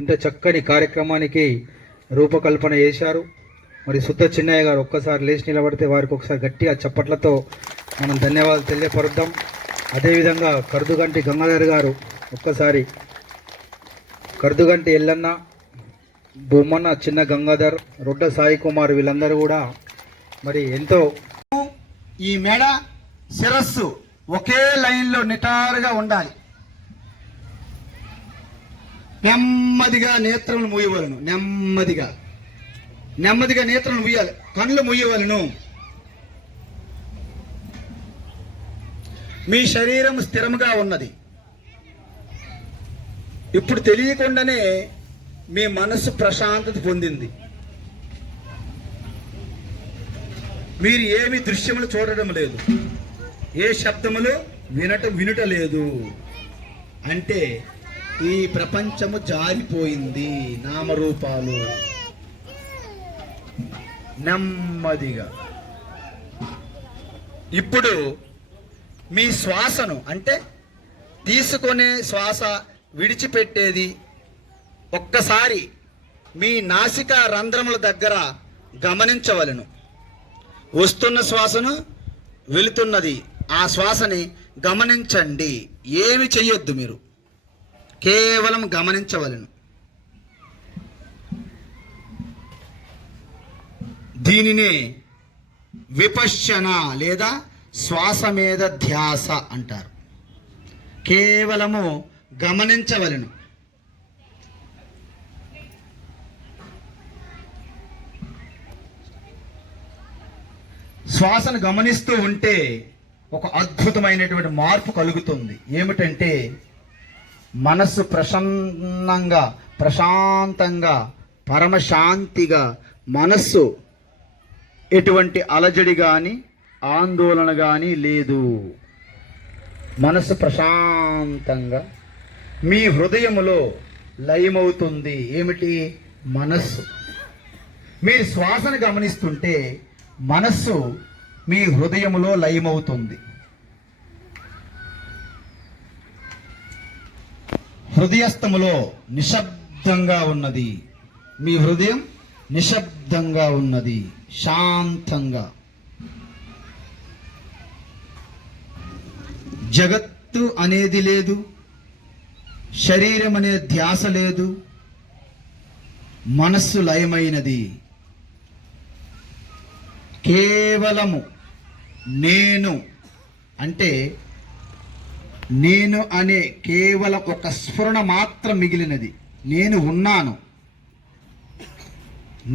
ఇంత చక్కని కార్యక్రమానికి రూపకల్పన చేశారు. మరి సుద్ద చిన్నయ్య గారు ఒక్కసారి లేచి నిలబడితే వారికి ఒకసారి గట్టిగా చప్పట్లతో మనం ధన్యవాదాలు తెలియపరుద్దాం. అదేవిధంగా కర్దుగంటి గంగాధర్ గారు ఒక్కసారి, కర్దుగంటి ఎల్లన్న, బొమ్మన్న చిన్న గంగాధర్, రొడ్డ సాయి కుమార్ వీళ్ళందరూ కూడా మరి ఎంతో ఈ మెడ శిరస్సు ఒకే లైన్లో నిటారుగా ఉండాలి. నెమ్మదిగా నేత్రములు మూయవలను, నెమ్మదిగా నెమ్మదిగా నేత్రములు మూయాలి, కళ్ళు మూయవలను. మీ శరీరం స్థిరముగా ఉన్నది. ఇప్పుడు తెలియకుండానే మీ మనసు ప్రశాంతత పొందింది. మీరు ఏమి దృశ్యములు చూడడం లేదు, ఏ శబ్దములు వినుట లేదు. అంటే ఈ ప్రపంచము జారిపోయింది, నామరూపాలు. నెమ్మదిగా ఇప్పుడు మీ శ్వాసను, అంటే తీసుకునే శ్వాస, విడిచిపెట్టేది ఒక్కసారి మీ నాసికా రంధ్రముల దగ్గర గమనించవలను. వస్తున్న శ్వాసను, వెళుతున్నది ఆ శ్వాసని గమనించండి. ఏమి చెయ్యొద్దు, మీరు కేవలం గమనించవలను. దీనినే విపశ్యన లేదా శ్వాస మీద ధ్యాస అంటారు. కేవలము గమనించవలను. శ్వాసను గమనిస్తూ ఉంటే ఒక అద్భుతమైనటువంటి మార్పు కలుగుతుంది. ఏమిటంటే మనస్సు ప్రశాంతంగా పరమశాంతిగా, మనస్సు ఎటువంటి అలజడి కానీ ఆందోళన కానీ లేదు. మనస్సు ప్రశాంతంగా మీ హృదయములో లయమవుతుంది. ఏమిటి? మనస్సు. మీరు శ్వాసను గమనిస్తుంటే మనస్సు మీ హృదయములో లయమవుతుంది. హృదయస్థములో నిశ్శబ్దంగా ఉన్నది. మీ హృదయం నిశ్శబ్దంగా ఉన్నది, శాంతంగా. జగత్తు అనేది లేదు, శరీరం అనే ధ్యాస లేదు, మనస్సు లయమైనది. కేవలము నేను, అంటే నేను అనే కేవలం ఒక స్ఫురణ మాత్రం మిగిలినది. నేను ఉన్నాను,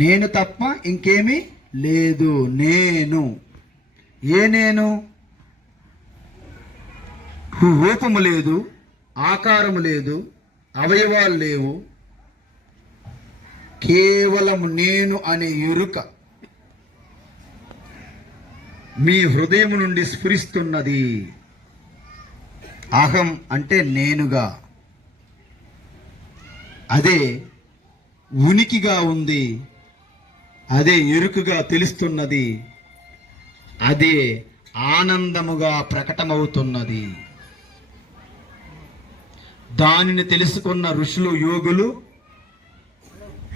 నేను తప్ప ఇంకేమీ లేదు. నేను. ఏ నేను? రూపము లేదు, ఆకారము లేదు, అవయవాలు లేవు. కేవలం నేను అనే ఎరుక మీ హృదయం నుండి స్ఫురిస్తున్నది. అహం అంటే నేనుగా, అదే ఉనికిగా ఉంది, అదే ఎరుకగా తెలుస్తున్నది, అదే ఆనందముగా ప్రకటమవుతున్నది. దానిని తెలుసుకున్న ఋషులు, యోగులు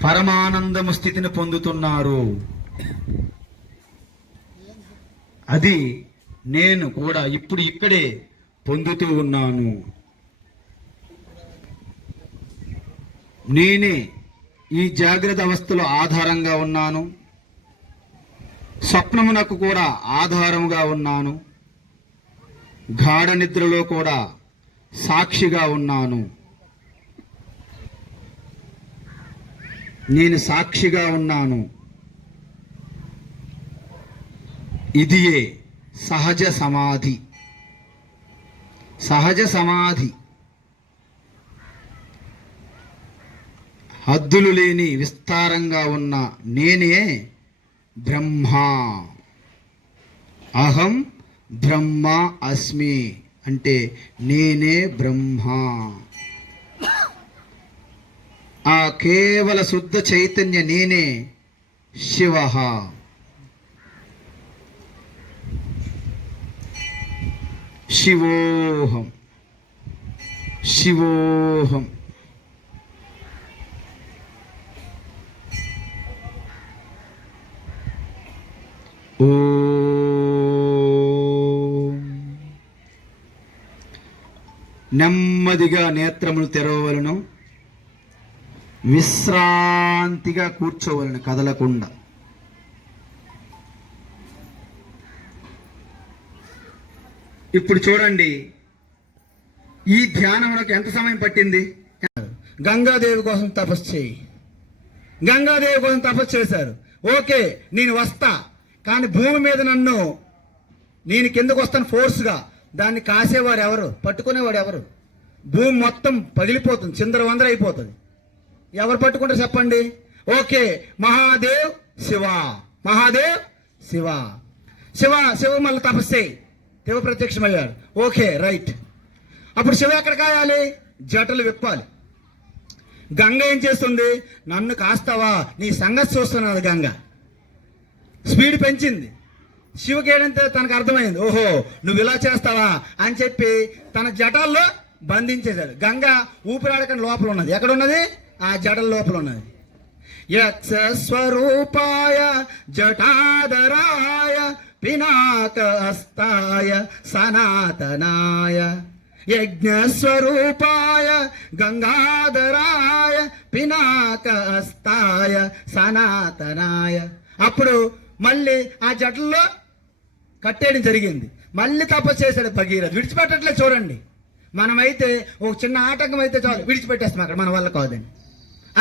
పరమానందము స్థితిని పొందుతున్నారు. అది నేను కూడా ఇప్పుడు ఇక్కడే పొందుతూ ఉన్నాను. నేనే ఈ జాగ్రత్త అవస్థలో ఆధారంగా ఉన్నాను, స్వప్నమునకు కూడా ఆధారముగా ఉన్నాను, గాఢ నిద్రలో కూడా సాక్షిగా ఉన్నాను. నేను సాక్షిగా ఉన్నాను. ఇదియే సహజ సమాధి. సహజ సమాధి హద్దులు లేని విస్తారంగా ఉన్న నేనే బ్రహ్మ. అహం బ్రహ్మ అస్మి అంటే నేనే బ్రహ్మ. ఆ కేవల శుద్ధ చైతన్య నేనే శివ. శివోహం శివోహం. ఓం. నెమ్మదిగా నేత్రములు తెరవవలను, విశ్రాంతిగా కూర్చోవలను కదలకుండా. ఇప్పుడు చూడండి, ఈ ధ్యానంలోకి ఎంత సమయం పట్టింది? గంగాదేవి కోసం తపస్సు చేయి. గంగాదేవి కోసం తపస్సు చేశారు. ఓకే, నేను వస్తా, కానీ భూమి మీద నేను కిందకు వస్తాను ఫోర్స్గా. దాన్ని కాసేవాడు ఎవరు? పట్టుకునేవాడు ఎవరు? భూమి మొత్తం పగిలిపోతుంది, చిందరవందర అయిపోతుంది. ఎవరు పట్టుకుంటారు చెప్పండి? ఓకే, మహాదేవ్ శివ, మహాదేవ్ శివ. శివ శివ మళ్ళీ తపస్సు చేయి. శివ ప్రత్యక్షమయ్యాడు. Okay, right. అప్పుడు శివ ఎక్కడ కాయాలి? జటలు విప్పాలి. గంగ ఏం చేస్తుంది? నన్ను కాస్తావా, నీ సంగతి చూస్తున్నది. గంగ స్పీడ్ పెంచింది. శివకి ఏంటంటే తనకు అర్థమైంది, ఓహో నువ్వు ఇలా చేస్తావా అని చెప్పి తన జటాల్లో బంధించేశాడు. గంగ ఊపిరాడకని లోపల ఉన్నది. ఎక్కడ ఉన్నది? ఆ జటల లోపల ఉన్నది. యత్స స్వరూపాయ జటాధరాయ పినాక హస్తాయ సనాతనాయ యజ్ఞస్వరూపాయ గంగాధరాయ పినాక హస్తాయ సనాతనాయ. అప్పుడు మళ్ళీ ఆ జటల్లో కట్టేయడం జరిగింది. మళ్ళీ తపస్సు చేశాడు భగీరథుడు. విడిచిపెట్టట్లేదు. చూడండి, మనమైతే ఒక చిన్న ఆటంకం అయితే చాలు విడిచిపెట్టేస్తాం, అక్కడ మన వల్ల కాదని.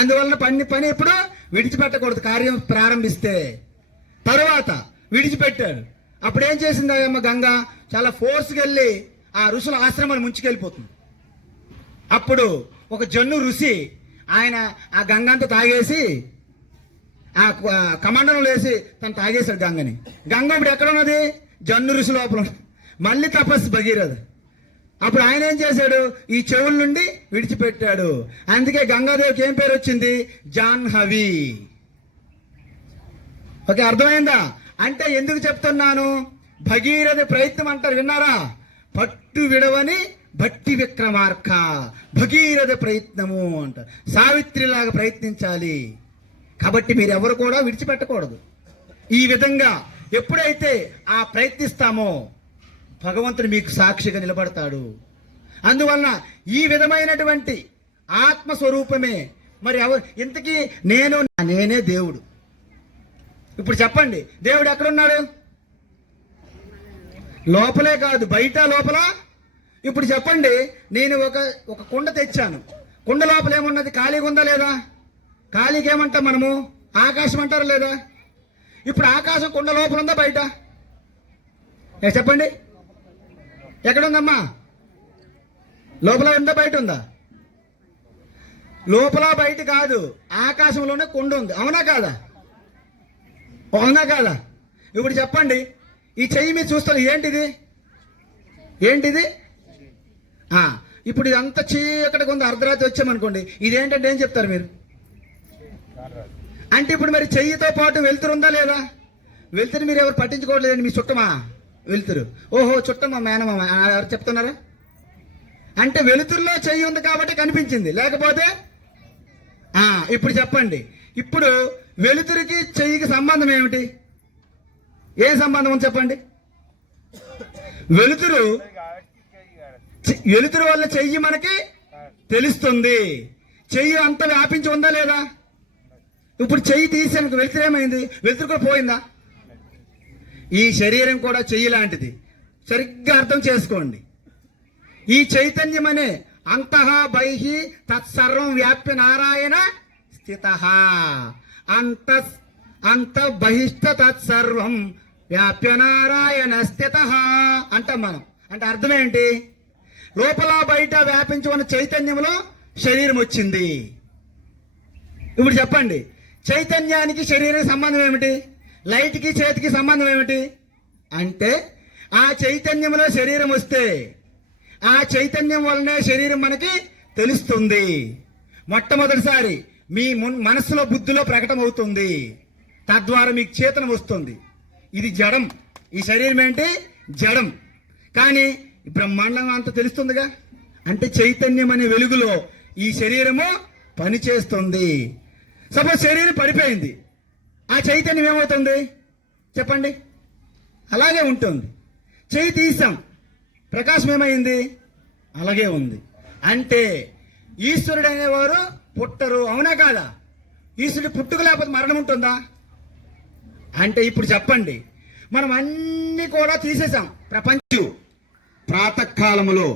అందువలన పని ఎప్పుడు విడిచిపెట్టకూడదు. కార్యం ప్రారంభిస్తే తరువాత విడిచిపెట్టాడు. అప్పుడు ఏం చేసింది అమ్మ గంగ? చాలా ఫోర్స్కి వెళ్ళి ఆ ఋషుల ఆశ్రమాన్ని ముంచుకెళ్ళిపోతుంది. అప్పుడు ఒక జన్ను ఋషి ఆయన ఆ గంగంతా తాగేసి ఆ కమండలం వేసి తను తాగేశాడు గంగని. గంగ ఇప్పుడు ఎక్కడ ఉన్నది? జన్ను ఋషి లోపల. మళ్ళీ తపస్సు భగీరథ. అప్పుడు ఆయన ఏం చేశాడు? ఈ చెవుల నుండి విడిచిపెట్టాడు. అందుకే గంగాదేవికి ఏం పేరు వచ్చింది? జాహ్నవి. ఓకే, అర్థమైందా? అంటే ఎందుకు చెప్తున్నాను? భగీరథ ప్రయత్నం అంటారు, విన్నారా? పట్టు విడవని భట్టి విక్రమార్క. భగీరథ ప్రయత్నము అంటారు. సావిత్రిలాగా ప్రయత్నించాలి. కాబట్టి మీరు ఎవరు కూడా విడిచిపెట్టకూడదు. ఈ విధంగా ఎప్పుడైతే ఆ ప్రయత్నిస్తామో భగవంతుడు మీకు సాక్షిగా నిలబడతాడు. అందువలన ఈ విధమైనటువంటి ఆత్మస్వరూపమే మరి ఎవరు ఇంతకీ? నేనే దేవుడు. ఇప్పుడు చెప్పండి, దేవుడు ఎక్కడున్నాడు? లోపలే కాదు, బయట లోపల. ఇప్పుడు చెప్పండి, నేను ఒక కుండ తెచ్చాను. కుండ లోపల ఏమున్నది? ఖాళీగా ఉందా లేదా? ఖాళీకి ఏమంటాం మనము? ఆకాశం అంటారా లేదా? ఇప్పుడు ఆకాశం కుండ లోపల ఉందా బయట? చెప్పండి, ఎక్కడుందమ్మా? లోపల ఉందా బయట ఉందా? లోపల బయట కాదు, ఆకాశంలోనే కుండ ఉంది. అవునా కాదా? అవునా కాదా? ఇప్పుడు చెప్పండి, ఈ చెయ్యి మీరు చూస్తారు, ఏంటిది? ఏంటిది? ఇప్పుడు ఇదంతా చీకటిగా ఉంది. అర్ధరాత్రి వచ్చామనుకోండి, ఇదేంటంటే ఏం చెప్తారు మీరు? అంటే ఇప్పుడు మరి చెయ్యితో పాటు వెలుతురు ఉందా లేదా? వెలుతురు మీరు ఎవరు పట్టించుకోవట్లేదండి. మీ చుట్టమా వెలుతురు? ఓహో చుట్టమా, మేనమా ఎవరు చెప్తున్నారా? అంటే వెలుతురులో చెయ్యి ఉంది కాబట్టి కనిపించింది, లేకపోతే ఇప్పుడు చెప్పండి, ఇప్పుడు వెలుతురికి చెయ్యికి సంబంధం ఏమిటి? ఏం సంబంధం ఉంది చెప్పండి? వెలుతురు వల్ల చెయ్యి మనకి తెలుస్తుంది. చెయ్యి అంత వ్యాపించి ఉందా లేదా? ఇప్పుడు చెయ్యి తీసానికి వెలుతురు ఏమైంది? వెలుతురు కూడా పోయిందా? ఈ శరీరం కూడా చెయ్యి లాంటిది. సరిగ్గా అర్థం చేసుకోండి. ఈ చైతన్యం అనే అంతః బైహి తత్సర్వం వ్యాప్య నారాయణ స్థితః. అంత బహిష్ట తత్సర్వం వ్యాప్య నారాయణ స్థితః అంటాం మనం. అంటే అర్థం ఏంటి? లోపల బయట వ్యాపించి ఉన్న చైతన్యంలో శరీరం వచ్చింది. ఇప్పుడు చెప్పండి, చైతన్యానికి శరీరానికి సంబంధం ఏమిటి? లైట్కి చేతికి సంబంధం ఏమిటి? అంటే ఆ చైతన్యంలో శరీరం వస్తే ఆ చైతన్యం వల్లనే శరీరం మనకి తెలుస్తుంది. మొట్టమొదటిసారి మీ మనస్సులో బుద్ధిలో ప్రకటమవుతుంది. తద్వారా మీకు చేతన వస్తుంది. ఇది జడం. ఈ శరీరం ఏంటి? జడం. కానీ బ్రహ్మాండం అంత తెలుస్తుందిగా. అంటే చైతన్యం అనే వెలుగులో ఈ శరీరము పనిచేస్తుంది. సపోజ్ శరీరం పడిపోయింది, ఆ చైతన్యం ఏమవుతుంది చెప్పండి? అలాగే ఉంటుంది. చేయి తీసాం, ప్రకాశం ఏమైంది? అలాగే ఉంది. అంటే ఈశ్వరుడు అనేవారు పుట్టరు, అవునా కాదా? ఈశ్వరుడు పుట్టుక లేకపోతే మరణం ఉంటుందా? అంటే ఇప్పుడు చెప్పండి, మనం అన్ని కూడా తీసేసాం. ప్రపంచం ప్రాతకాలములో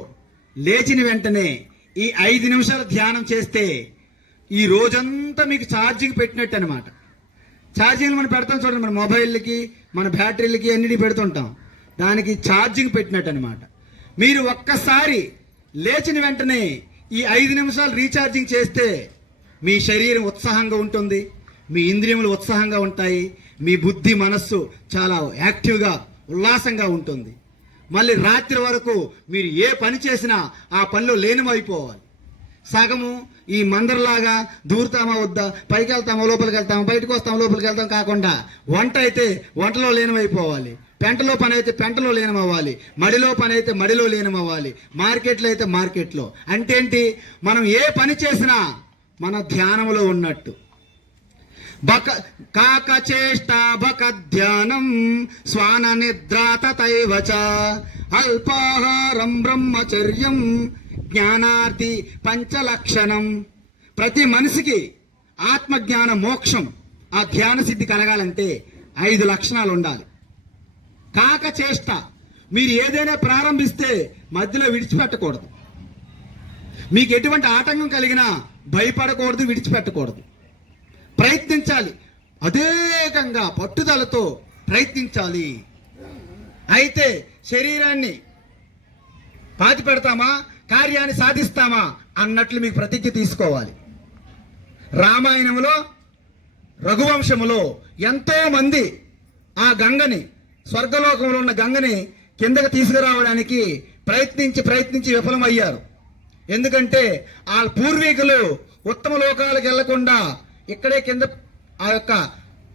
లేచిన వెంటనే ఈ 5 నిమిషాలు ధ్యానం చేస్తే ఈ రోజంతా మీకు ఛార్జింగ్ పెట్టినట్టు అనమాట. ఛార్జింగ్లు మనం పెడతాం చూడండి, మన మొబైల్కి, మన బ్యాటరీలకి అన్నిటికీ పెడుతుంటాం. దానికి ఛార్జింగ్ పెట్టినట్టు అనమాట. మీరు ఒక్కసారి లేచిన వెంటనే ఈ 5 నిమిషాలు రీఛార్జింగ్ చేస్తే మీ శరీరం ఉత్సాహంగా ఉంటుంది, మీ ఇంద్రియములు ఉత్సాహంగా ఉంటాయి, మీ బుద్ధి మనస్సు చాలా యాక్టివ్గా ఉల్లాసంగా ఉంటుంది. మళ్ళీ రాత్రి వరకు మీరు ఏ పని చేసినా ఆ పనిలో లీనమైపోవాలి. సగము ఈ మందరలాగా దూరుతామా వద్దా, పైకి వెళ్తామా లోపలికి వెళ్తామా, బయటకు వస్తామా లోపలికి వెళ్తాం కాకుండా వంట అయితే వంటలో లీనమైపోవాలి, పెంటలో పని అయితే పెంటలో లీనమవ్వాలి, మడిలో పని అయితే మడిలో లీనమవ్వాలి, మార్కెట్లో అయితే మార్కెట్లో. అంటే ఏంటి? మనం ఏ పని చేసినా మన ధ్యానంలో ఉన్నట్టు. కాకచేష్ట బక ధ్యానం స్వాన నిద్రాత తైవచ అల్పాహారం బ్రహ్మచర్యం జ్ఞానార్థి పంచలక్షణం. ప్రతి మనిషికి ఆత్మజ్ఞాన మోక్షం, ఆ ధ్యాన సిద్ధి కలగాలంటే 5 లక్షణాలు ఉండాలి. కాకచేష్ట, మీరు ఏదైనా ప్రారంభిస్తే మధ్యలో విడిచిపెట్టకూడదు. మీకు ఎటువంటి ఆటంకం కలిగినా భయపడకూడదు, విడిచిపెట్టకూడదు. ప్రయత్నించాలి, అదేకంగా పట్టుదలతో ప్రయత్నించాలి. అయితే శరీరాన్ని పాతి పెడతామా, కార్యాన్ని సాధిస్తామా అన్నట్లు మీకు ప్రతిజ్ఞ తీసుకోవాలి. రామాయణంలో, రఘువంశములో ఎంతో మంది ఆ గంగని, స్వర్గలోకంలో ఉన్న గంగని కిందకి తీసుకురావడానికి ప్రయత్నించి విఫలమయ్యారు. ఎందుకంటే ఆ పూర్వీకులు ఉత్తమ లోకాలకు వెళ్లకుండా ఇక్కడే కింద ఆ యొక్క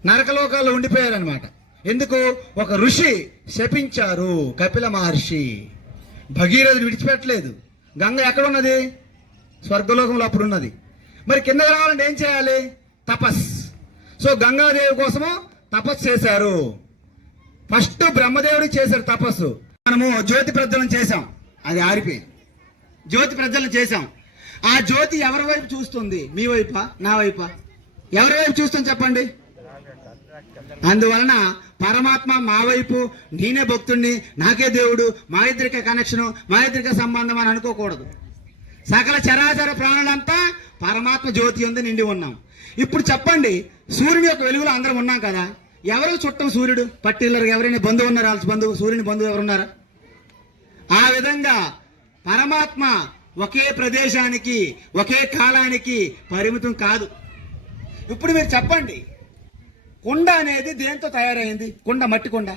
నరకలోకాల్లో ఉండిపోయారనమాట. ఎందుకు? ఒక ఋషి శపించారు, కపిల మహర్షి. భగీరథుడు విడిచిపెట్టలేదు. గంగ ఎక్కడ ఉన్నది? స్వర్గలోకంలో అప్పుడు ఉన్నది. మరి కిందకి రావాలంటే ఏం చేయాలి? తపస్. సో గంగాదేవి కోసము తపస్సు చేశారు. ఫస్ట్ బ్రహ్మదేవుడికి చేశారు తపస్సు. మనము జ్యోతి ప్రజ్వలన చేశాం, అది ఆరిపోయింది. జ్యోతి ప్రజ్వలన చేశాం. ఆ జ్యోతి ఎవరి వైపు చూస్తుంది? మీ వైపా, నా వైపా? ఎవరి వైపు చూస్తాం చెప్పండి? అందువలన పరమాత్మ మా వైపు, నేనే భక్తుడిని, నాకే దేవుడు, మా ఇద్దరికే కనెక్షను, మా ఇద్దరికే సంబంధం అని అనుకోకూడదు. సకల చరాచర ప్రాణులంతా పరమాత్మ జ్యోతి ఉంది నిండి ఉన్నాం. ఇప్పుడు చెప్పండి, సూర్యుని యొక్క వెలుగులో అందరం ఉన్నాం కదా. ఎవరు చుట్టం సూర్యుడు? పర్టికులర్గా ఎవరైనా బంధువు ఉన్నారు? వాళ్ళ బంధువు, సూర్యుని బంధువు ఎవరున్నారా? ఆ విధంగా పరమాత్మ ఒకే ప్రదేశానికి, ఒకే కాలానికి పరిమితం కాదు. ఇప్పుడు మీరు చెప్పండి, కుండ అనేది దేంతో తయారైంది? కుండ, మట్టి కుండ.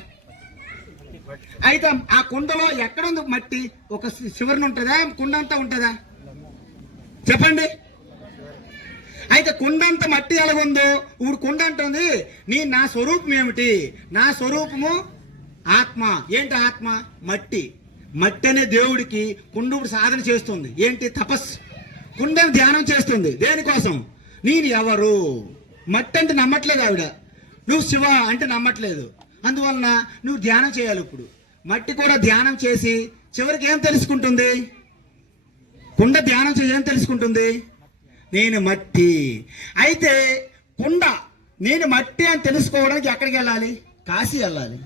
అయితే ఆ కుండలో ఎక్కడుంది మట్టి? ఒక చివరిని ఉంటుందా? కుండ అంతా ఉంటుందా? చెప్పండి. అయితే కుండ అంతా మట్టి ఎలాగుందో, ఇప్పుడు కుండ అంటుంది నా స్వరూపం ఏమిటి? నా స్వరూపము ఆత్మ. ఏంటి ఆత్మ? మట్టి. మట్టి అనే దేవుడికి కుండ ఇప్పుడు సాధన చేస్తుంది. ఏంటి? తపస్సు. కుండ ధ్యానం చేస్తుంది. దేనికోసం? నేను ఎవరు? మట్టి అంటే నమ్మట్లేదు ఆవిడ. నువ్వు శివ అంటే నమ్మట్లేదు. అందువలన నువ్వు ధ్యానం చేయాలి. ఇప్పుడు మట్టి కూడా ధ్యానం చేసి చివరికి ఏం తెలుసుకుంటుంది? కుండ ధ్యానం చేసి ఏం తెలుసుకుంటుంది? నేను మట్టి. అయితే కుండ నేను మట్టి అని తెలుసుకోవడానికి ఎక్కడికి వెళ్ళాలి? కాశీ వెళ్ళాలి.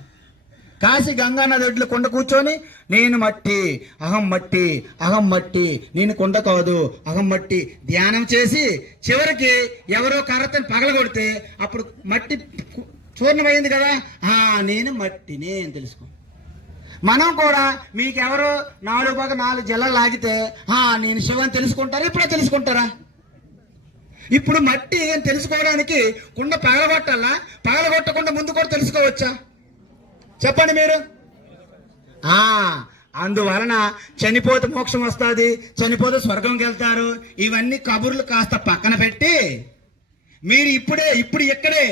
కాశీ గంగా నది ఒడ్లో కుండ కూర్చొని నేను మట్టి, అహం మట్టి, అహం మట్టి, నేను కుండ కాదు, అహం మట్టి ధ్యానం చేసి చివరికి ఎవరో కర్రతని పగలగొడితే అప్పుడు మట్టి చూర్ణమైంది కదా, నేను మట్టినే అని తెలుసుకో. మనం కూడా మీకెవరో 4 జల్లలు లాగితే నేను శివని తెలుసుకుంటారా? ఇప్పుడే తెలుసుకుంటారా? ఇప్పుడు మట్టి అని తెలుసుకోవడానికి కుండ పగలగొట్టాలా? పగలగొట్టకుండా ముందు కూడా తెలుసుకోవచ్చా? చెప్పండి మీరు. అందువలన చనిపోతే మోక్షం వస్తుంది, చనిపోతే స్వర్గంకి వెళ్తారు, ఇవన్నీ కబుర్లు కాస్త పక్కన పెట్టి మీరు ఇప్పుడు ఇక్కడే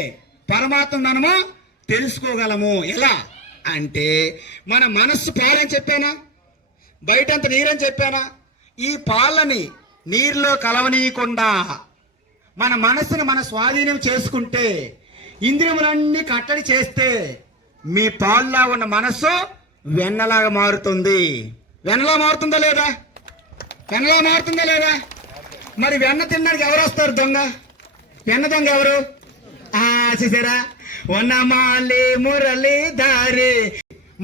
పరమాత్మ మనము తెలుసుకోగలము. ఎలా అంటే మన మనస్సు పాలని చెప్పానా, బయటంత నీరని చెప్పానా? ఈ పాలని నీరులో కలవనీయకుండా మన మనస్సును మన స్వాధీనం చేసుకుంటే, ఇంద్రియములన్నీ కట్టడి చేస్తే మీ పాల్లా ఉన్న మనస్సు వెన్నలాగా మారుతుంది. వెన్నలా మారుతుందా లేదా? వెన్నలా మారుతుందా లేదా? మరి వెన్న తినడానికి ఎవరు వస్తారు? దొంగ. వెన్న దొంగ ఎవరు? చూసారా? వనమాలి మురళి దారి.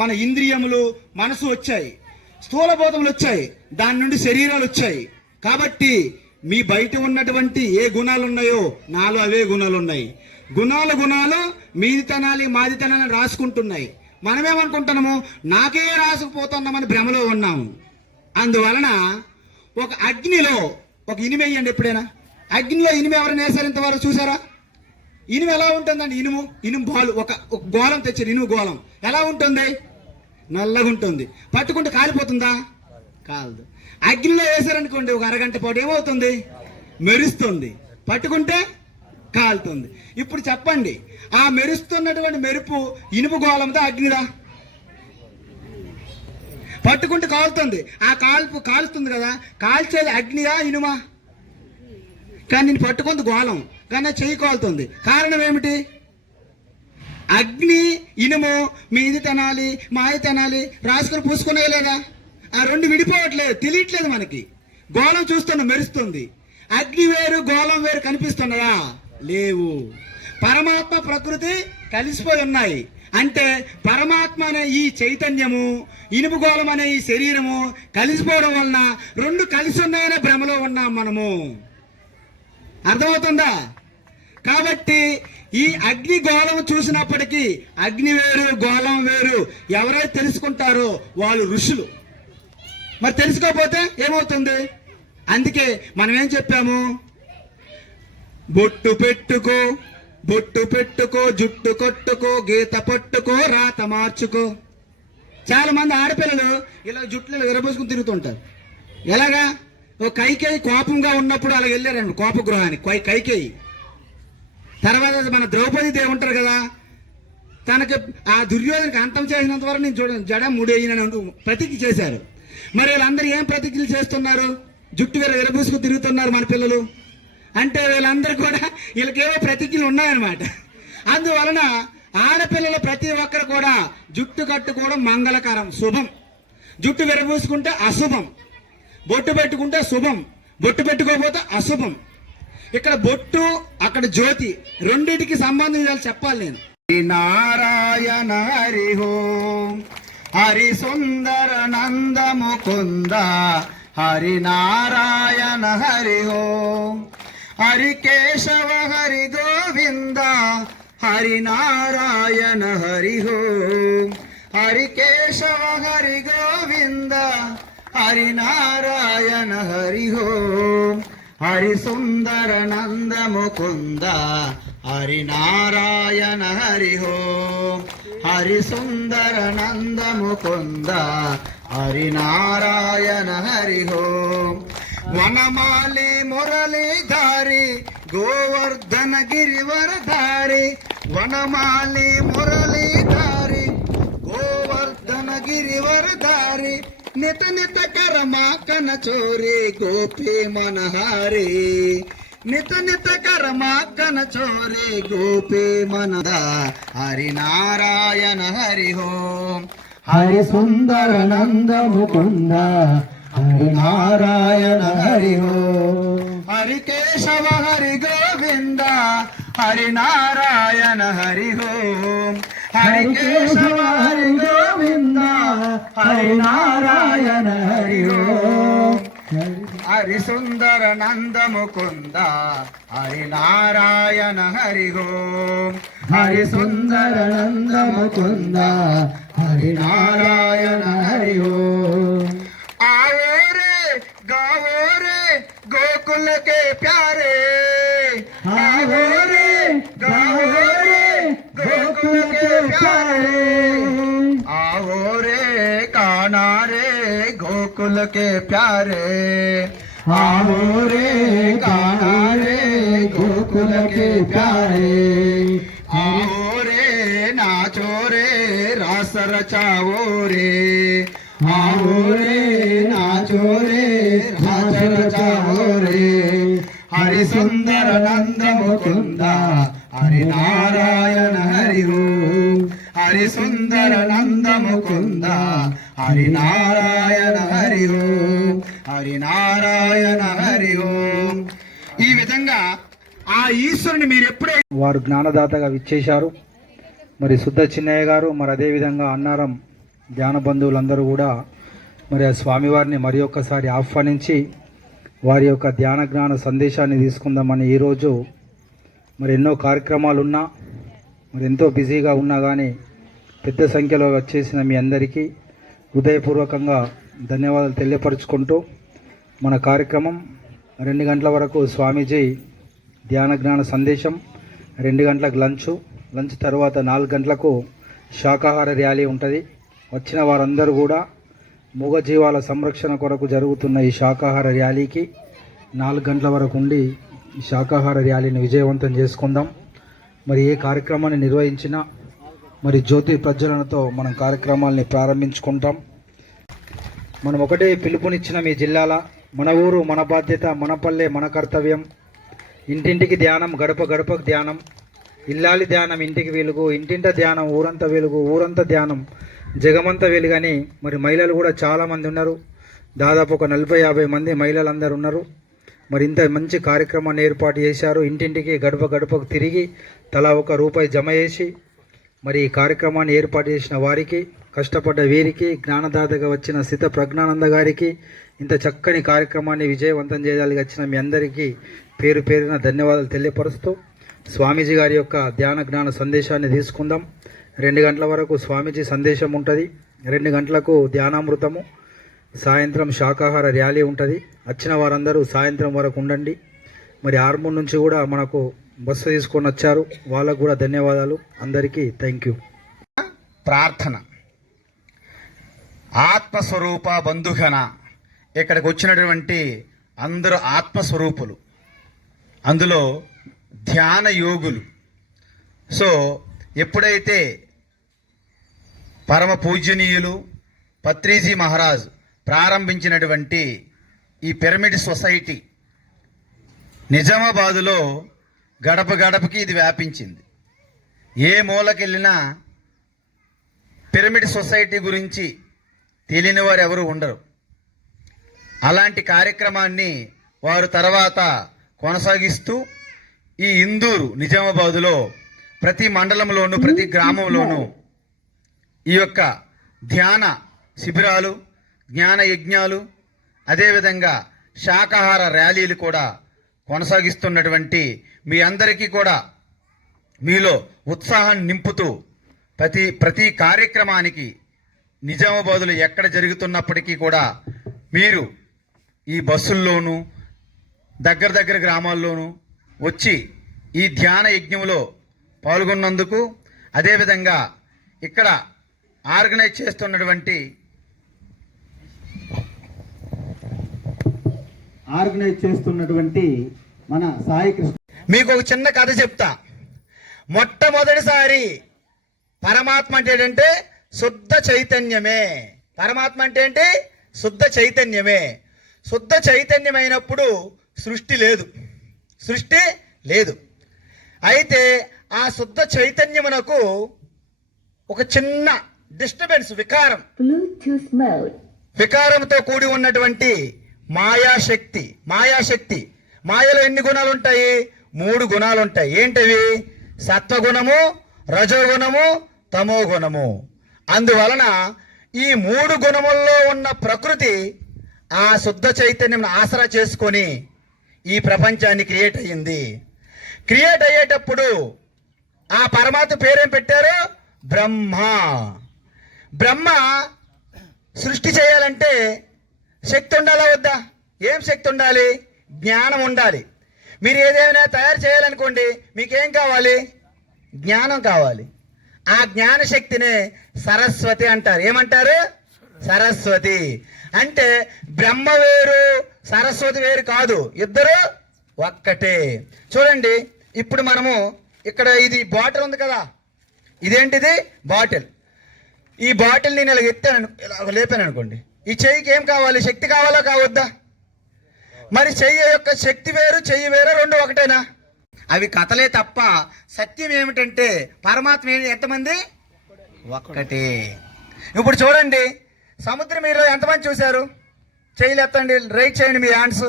మన ఇంద్రియములు మనసు వచ్చాయి, స్థూలబోధములు వచ్చాయి, దాని నుండి శరీరాలు వచ్చాయి. కాబట్టి మీ బయట ఉన్నటువంటి ఏ గుణాలు ఉన్నాయో నాలో అవే గుణాలు ఉన్నాయి. గుణాలు మీది తనాలి మాది తనాలి రాసుకుంటున్నాయి. మనమేమనుకుంటున్నాము, నాకే రాసుకుపోతున్నామని భ్రమలో ఉన్నాము. అందువలన ఒక అగ్నిలో ఒక ఇనుము వేయండి. ఎప్పుడైనా అగ్నిలో ఇనుము ఎవరైనా వేసారు ఇంతవరకు చూసారా? ఇనుము ఎలా ఉంటుందండి? ఇనుము బాలు ఒక గోళం తెచ్చారు. ఇనుము గోళం ఎలా ఉంటుంది? నల్లగా ఉంటుంది. పట్టుకుంటే కాలిపోతుందా? కాలదు. అగ్నిలో వేసారనుకోండి, ఒక అరగంట పాటు ఏమవుతుంది? మెరుస్తుంది. పట్టుకుంటే కాలుతుంది. ఇప్పుడు చెప్పండి, ఆ మెరుస్తున్నటువంటి మెరుపు ఇనుపు గోళందా అగ్నిదా? పట్టుకుంటే కాలుతుంది. ఆ కాలుస్తుంది కదా, కాల్చేది అగ్నిదా ఇనుమా? కానీ నేను పట్టుకుంది గోళం, కానీ చెయ్యి కాలుతుంది. కారణం ఏమిటి? అగ్ని ఇనుము మీది తినాలి మాది తినాలి రాసుకొని పూసుకునే లేదా? ఆ రెండు విడిపోవట్లేదు, తెలియట్లేదు మనకి. గోళం చూస్తున్నా మెరుస్తుంది. అగ్ని వేరు గోళం వేరు కనిపిస్తున్నదా? లేవు. పరమాత్మ ప్రకృతి కలిసిపోయి ఉన్నాయి. అంటే పరమాత్మ అనే ఈ చైతన్యము, ఇనుపు గోళం అనే ఈ శరీరము కలిసిపోవడం వలన రెండు కలిసి ఉన్నాయనే భ్రమలో ఉన్నాం మనము. అర్థమవుతుందా? కాబట్టి ఈ అగ్ని గోళం చూసినప్పటికీ అగ్ని వేరు గోళం వేరు ఎవరైతే తెలుసుకుంటారో వాళ్ళు ఋషులు. మరి తెలుసుకోకపోతే ఏమవుతుంది? అందుకే మనం ఏం చెప్పాము? బొట్టు పెట్టుకో జుట్టు కొట్టుకో గీత పట్టుకో రాత మార్చుకో. చాలా మంది ఆడపిల్లలు ఇలా జుట్లు విరబోసుకుని తిరుగుతుంటారు. ఎలాగా? ఓ కైకేయి కోపంగా ఉన్నప్పుడు అలా వెళ్ళారండి కోపగృహానికి. కైకేయి తర్వాత మన ద్రౌపది దేవి ఉంటారు కదా, తనకి ఆ దుర్యోధనకి అంతం చేసినంత వరకు నేను చూడండి జడ ముడేయనని ప్రతిజ్ఞ చేశారు. మరి వీళ్ళందరూ ఏం ప్రతిజ్ఞలు చేస్తున్నారు? జుట్టు విరబూసుకు తిరుగుతున్నారు మన పిల్లలు. అంటే వీళ్ళందరూ కూడా వీళ్ళకేవో ప్రతిజ్ఞలు ఉన్నాయన్నమాట. అందువలన ఆడపిల్లలు ప్రతి ఒక్కరు కూడా జుట్టు కట్టుకోవడం మంగళకరం, శుభం. జుట్టు విరబూసుకుంటే అశుభం, బొట్టు పెట్టుకుంటే శుభం, బొట్టు పెట్టుకోకపోతే అశుభం. ఇక్కడ బొట్టు అక్కడ జ్యోతి రెండింటికి సంబంధం చెప్పాలి నేను. నారాయణ హరి ఓం హరి సుందర నంద ముకుంద హరి నారాయణ హరి ఓం హరి కేశవ హరి గోవింద హరి నారాయణ హరి ఓం హరి కేశవ హరి గోవింద హరి నారాయణ హరి ఓం హరి సుందర నంద ముకుంద హరి నారాయణ హరి ఓం హరి సుందర నంద ముకుంద హరి నారాయణ హరి ఓం వనమాలి మురళీధారి గోవర్ధన గిరివరధారి వనమాలి మురళీధారి గోవర్ధన గిరివరధారి నిత నిత కరమా కన చోరి గోపీ మనహారి నిత నిత కరమా కన చోరి గోపీ మనద హరి నారాయణ హరి ఓం హరి సుందర నంద ముకుంద హరి నారాయణ హరి ఓం హరి కేశవ హరి గోవింద హరి నారాయణ హరి ఓం హరి కేశవ హరి గోవింద హరి నారాయణ హరి ఓం హరి సుందర నంద ముకుంద హరి నారాయణ హరి ఓం హరి సుందర నంద ముకుంద హరి నారాయణ హరి ఓం आओ रे गाओ रे गोकुल के प्यारे आओ रे गाओ रे गोकुल के प्यारे आओ रे काना रे गोकुल के प्यारे आओ रे काना रे गोकुल के प्यारे आओ रे नाचो रे रास रचाओ रे आओ रे नाचो रे रास रचाओ रे हरि सुंदर नंद मुकुंद हरि नारायण हरि ओम हरि सुंदर नंद मुकुंद हरि नारायण हरि ओम हरि नारायण हरि ओम ఈ విధంగా ఆ ఈశ్వరుని మీరు ఎప్పుడే వారు జ్ఞానదాతగా విచ్చేశారు. మరి శుద్ధ చిన్నయ్య గారు, మరి అదేవిధంగా అన్నారం ధ్యాన బంధువులందరూ కూడా మరి ఆ స్వామివారిని మరి ఒక్కసారి ఆహ్వానించి వారి యొక్క ధ్యాన జ్ఞాన సందేశాన్ని తీసుకుందామని ఈరోజు మరి ఎన్నో కార్యక్రమాలు ఉన్నా మరి ఎంతో బిజీగా ఉన్నా కానీ పెద్ద సంఖ్యలో వచ్చేసిన మీ అందరికీ హృదయపూర్వకంగా ధన్యవాదాలు తెలియపరుచుకుంటూ మన కార్యక్రమం 2 గంటల వరకు స్వామీజీ ధ్యాన జ్ఞాన సందేశం, 2 గంటలకు లంచ్ తర్వాత 4 గంటలకు శాకాహార ర్యాలీ ఉంటుంది. వచ్చిన వారందరూ కూడా మూగజీవాల సంరక్షణ కొరకు జరుగుతున్న ఈ శాకాహార ర్యాలీకి 4 గంటల వరకు ఉండి ఈ శాకాహార ర్యాలీని విజయవంతం చేసుకుందాం. మరి ఏ కార్యక్రమాన్ని నిర్వహించినా మరి జ్యోతి ప్రజ్వలనతో మనం కార్యక్రమాల్ని ప్రారంభించుకుంటాం. మనం ఒకటే పిలుపునిచ్చిన మీ జిల్లాల మన ఊరు మన బాధ్యత, మన పల్లె మన కర్తవ్యం, ఇంటింటికి ధ్యానం, గడప గడపకు ధ్యానం, ఇల్లాలి ధ్యానం ఇంటికి వెలుగు, ఇంటింట ధ్యానం ఊరంతా వెలుగు, ఊరంతా ధ్యానం జగమంతా వెలుగని మరి మహిళలు కూడా చాలామంది ఉన్నారు. దాదాపు ఒక 40-50 మంది మహిళలందరూ ఉన్నారు. మరి ఇంత మంచి కార్యక్రమాన్ని ఏర్పాటు చేశారు. ఇంటింటికి గడప గడపకు తిరిగి తలా ₹1 జమ చేసి మరి ఈ కార్యక్రమాన్ని ఏర్పాటు చేసిన వారికి, కష్టపడ్డ వీరికి, జ్ఞానదాతగా వచ్చిన సిత ప్రజ్ఞానంద గారికి, ఇంత చక్కని కార్యక్రమాన్ని విజయవంతం చేయడానికి వచ్చిన మీ అందరికీ పేరు పేరున ధన్యవాదాలు తెలియపరుస్తూ స్వామీజీ గారి యొక్క ధ్యాన జ్ఞాన సందేశాన్ని తీసుకుందాం. 2 గంటల వరకు స్వామీజీ సందేశం ఉంటుంది. 2 గంటలకు ధ్యానామృతము, సాయంత్రం శాకాహార ర్యాలీ ఉంటుంది. వచ్చిన వారందరూ సాయంత్రం వరకు ఉండండి. మరి ఆర్మూర్ నుంచి కూడా మనకు బస్సు తీసుకొని వచ్చారు, వాళ్ళకు కూడా ధన్యవాదాలు. అందరికీ థ్యాంక్ యూ. ప్రార్థన. ఆత్మస్వరూప బంధుగణ, ఇక్కడికి వచ్చినటువంటి అందరూ ఆత్మస్వరూపులు, అందులో ధ్యాన యోగులు. సో ఎప్పుడైతే పరమ పూజనీయులు పత్రిజీ మహారాజ్ ప్రారంభించినటువంటి ఈ పిరమిడ్ సొసైటీ నిజామాబాదులో గడప గడపకి ఇది వ్యాపించింది. ఏ మూలకెళ్ళినా పిరమిడ్ సొసైటీ గురించి తెలియని వారు ఎవరు ఉండరు. అలాంటి కార్యక్రమాన్ని వారు తర్వాత కొనసాగిస్తూ ఈ ఇందూరు నిజామాబాదులో ప్రతి మండలంలోనూ ప్రతి గ్రామంలోనూ ఈ యొక్క ధ్యాన శిబిరాలు, జ్ఞాన యజ్ఞాలు, అదేవిధంగా శాకాహార ర్యాలీలు కూడా కొనసాగిస్తున్నటువంటి మీ అందరికీ కూడా మీలో ఉత్సాహాన్ని నింపుతూ ప్రతి కార్యక్రమానికి నిజామాబాదులో ఎక్కడ జరుగుతున్నప్పటికీ కూడా మీరు ఈ బస్సుల్లోనూ దగ్గర గ్రామాల్లోనూ వచ్చి ఈ ధ్యాన యజ్ఞంలో పాల్గొన్నందుకు, అదేవిధంగా ఇక్కడ ఆర్గనైజ్ చేస్తున్నటువంటి మన సాయి కృష్ణ, మీకు ఒక చిన్న కథ చెప్తా. మొట్టమొదటిసారి పరమాత్మ అంటే ఏంటంటే శుద్ధ చైతన్యమే. పరమాత్మ అంటే ఏంటి? శుద్ధ చైతన్యమే. శుద్ధ చైతన్యమైనప్పుడు సృష్టి లేదు. అయితే ఆ శుద్ధ చైతన్యమునకు ఒక చిన్న డిస్టర్బెన్స్, వికారంతో కూడి ఉన్నటువంటి మాయాశక్తి. మాయలో ఎన్ని గుణాలు ఉంటాయి? 3 గుణాలు ఉంటాయి. ఏంటవి? సత్వగుణము, రజోగుణము, తమో గుణము. అందువలన ఈ 3 గుణముల్లో ఉన్న ప్రకృతి ఆ శుద్ధ చైతన్యం ఆసరా చేసుకొని ఈ ప్రపంచాన్ని క్రియేట్ అయ్యింది. క్రియేట్ అయ్యేటప్పుడు ఆ పరమాత్మ పేరేం పెట్టారు? బ్రహ్మ సృష్టి చేయాలంటే శక్తి ఉండాలా వద్దా? ఏం శక్తి ఉండాలి? జ్ఞానం ఉండాలి. మీరు ఏదైనా తయారు చేయాలనుకోండి, మీకేం కావాలి? జ్ఞానం కావాలి. ఆ జ్ఞాన శక్తినే సరస్వతి అంటారు. ఏమంటారు? సరస్వతి. అంటే బ్రహ్మ వేరు, సరస్వతి వేరు కాదు, ఇద్దరు ఒక్కటే. చూడండి, ఇప్పుడు మనము ఇక్కడ ఇది బాటిల్ ఉంది కదా, ఇదేంటిది బాటిల్. ఈ బాటిల్ నేను ఇలా ఎత్తాను, ఇలా లేపాను అనుకోండి, ఈ చెయ్యికి ఏం కావాలి? శక్తి కావాలా కావద్దా? మరి చెయ్యి యొక్క శక్తి వేరు, చెయ్యి వేరు, రెండు ఒకటేనా? అవి కథలే తప్ప సత్యం ఏమిటంటే పరమాత్మ ఎంతమంది? ఒక్కటే. ఇప్పుడు చూడండి, సముద్రం మీరు ఎంతమంది చూశారు? చెయ్యిలు ఎత్తండి, రైట్ చేయండి మీ హ్యాండ్స్.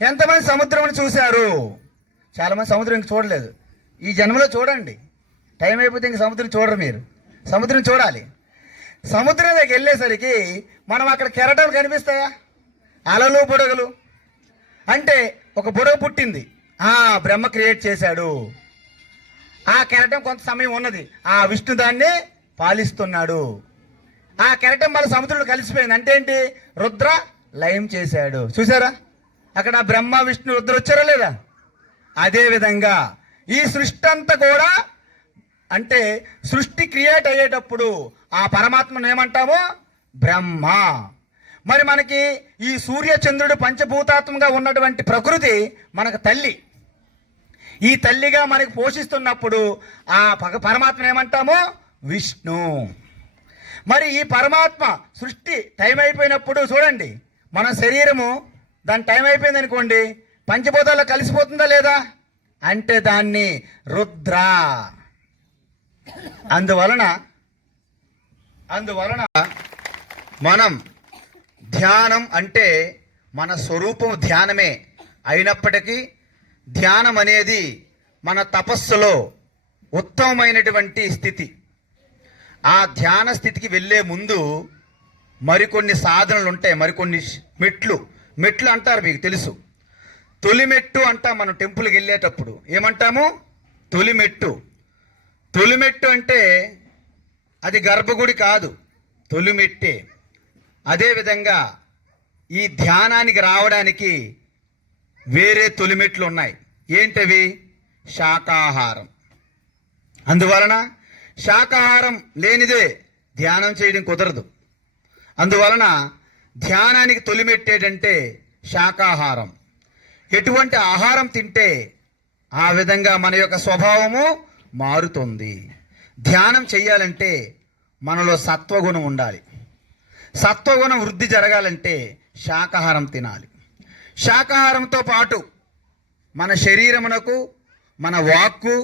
ఎంతమంది సముద్రం చూశారు? చాలామంది సముద్రం ఇంక చూడలేదు. ఈ జన్మలో చూడండి, టైం అయిపోతే ఇంక సముద్రం చూడరు మీరు. సముద్రం చూడాలి. సముద్రం దగ్గరికి వెళ్ళేసరికి మనం అక్కడ కెరటాలు కనిపిస్తాయా? అలలు బుడగలు. అంటే ఒక బుడగ పుట్టింది, బ్రహ్మ క్రియేట్ చేశాడు. ఆ కెరటం కొంత సమయం ఉన్నది, విష్ణు దాన్ని పాలిస్తున్నాడు. ఆ కెరటం మన సముద్రంలో కలిసిపోయింది. అంటే ఏంటి? రుద్ర లయం చేశాడు. చూసారా? అక్కడ బ్రహ్మ విష్ణు రుద్ర వచ్చారా లేదా? అదేవిధంగా ఈ సృష్టి అంతా కూడా, అంటే సృష్టి క్రియేట్ అయ్యేటప్పుడు ఆ పరమాత్మను ఏమంటాము? బ్రహ్మ. మరి మనకి ఈ సూర్య చంద్రుడు పంచభూతాత్మగా ఉన్నటువంటి ప్రకృతి మనకు తల్లి. ఈ తల్లిగా మనకి పోషిస్తున్నప్పుడు ఆ పరమాత్మ ఏమంటాము? విష్ణు. మరి ఈ పరమాత్మ సృష్టి టైం అయిపోయినప్పుడు చూడండి, మన శరీరము దాని టైం అయిపోయింది అనుకోండి, పంచభూతాల్లో కలిసిపోతుందా లేదా? అంటే దాన్ని రుద్ర. అందువలన మనం ధ్యానం అంటే మన స్వరూపం ధ్యానమే అయినప్పటికీ, ధ్యానం అనేది మన తపస్సులో ఉత్తమమైనటువంటి స్థితి. ఆ ధ్యాన స్థితికి వెళ్ళే ముందు మరికొన్ని సాధనలు ఉంటాయి, మరికొన్ని మెట్లు అంటారు, మీకు తెలుసు. తొలి మెట్టు అంటాం మనం టెంపుల్కి వెళ్ళేటప్పుడు. ఏమంటాము? తొలి మెట్టు. తొలి మెట్టు అంటే అది గర్భగుడి కాదు, తొలి మెట్టే. అదేవిధంగా ఈ ధ్యానానికి రావడానికి వేరే తొలి మెట్లు ఉన్నాయి. ఏంటవి? శాకాహారం. అందువలన శాకాహారం లేనిదే ధ్యానం చేయడం కుదరదు. అందువలన ధ్యానానికి తొలిమెట్టేటంటే శాకాహారం. ఎటువంటి ఆహారం తింటే ఆ విధంగా మన యొక్క స్వభావము మారుతుంది. ధ్యానం చెయ్యాలంటే మనలో సత్వగుణం ఉండాలి. సత్వగుణం వృద్ధి జరగాలంటే శాకాహారం తినాలి. శాకాహారంతో పాటు మన శరీరమునకు, మన వాక్కు,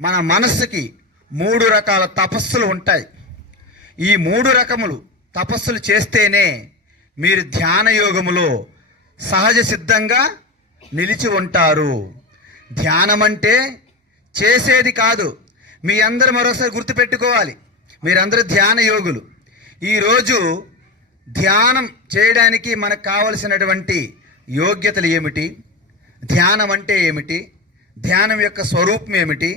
మన మనస్సుకి 3 రకాల తపస్సులు ఉంటాయి. ఈ 3 రకములు తపస్సులు చేస్తేనే మీరు ధ్యాన యోగములో సహజ సిద్ధంగా నిలిచి ఉంటారు. ధ్యానం అంటే చేసేది కాదు. మీ అందరూ మరోసారి గుర్తుపెట్టుకోవాలి, మీరందరూ ధ్యాన యోగులు. ఈరోజు ధ్యానం చేయడానికి మనకు కావలసినటువంటి యోగ్యతలు ఏమిటి? ధ్యానం అంటే ఏమిటి? ధ్యానం యొక్క స్వరూపం ఏమిటి?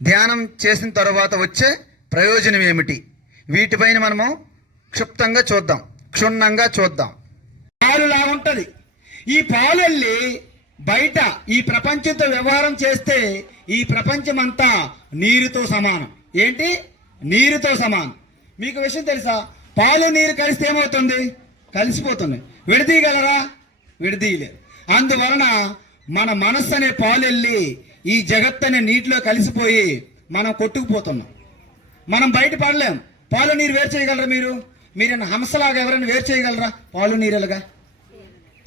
ధ్యానం చేసిన తర్వాత వచ్చే ప్రయోజనం ఏమిటి? వీటిపైన మనము క్షుణ్ణంగా చూద్దాం. పాలులా ఉంటుంది. ఈ పాలు వెళ్ళి బయట ఈ ప్రపంచంతో వ్యవహారం చేస్తే ఈ ప్రపంచం అంతా నీరుతో సమానం. ఏంటి? నీరుతో సమానం. మీకు విషయం తెలుసా? పాలు నీరు కలిస్తే ఏమవుతుంది? కలిసిపోతుంది. విడదీయగలరా? విడదీయలేరు. అందువలన మన మనస్సు అనే పాలు వెళ్ళి ఈ జగత్ అనే నీటిలో కలిసిపోయి మనం కొట్టుకుపోతున్నాం. మనం బయట పడలేం. పాలు నీరు వేరు చేయగలరా? మీరైనా హంసలాగా ఎవరైనా వేరు చేయగలరా పాలు నీరులుగా?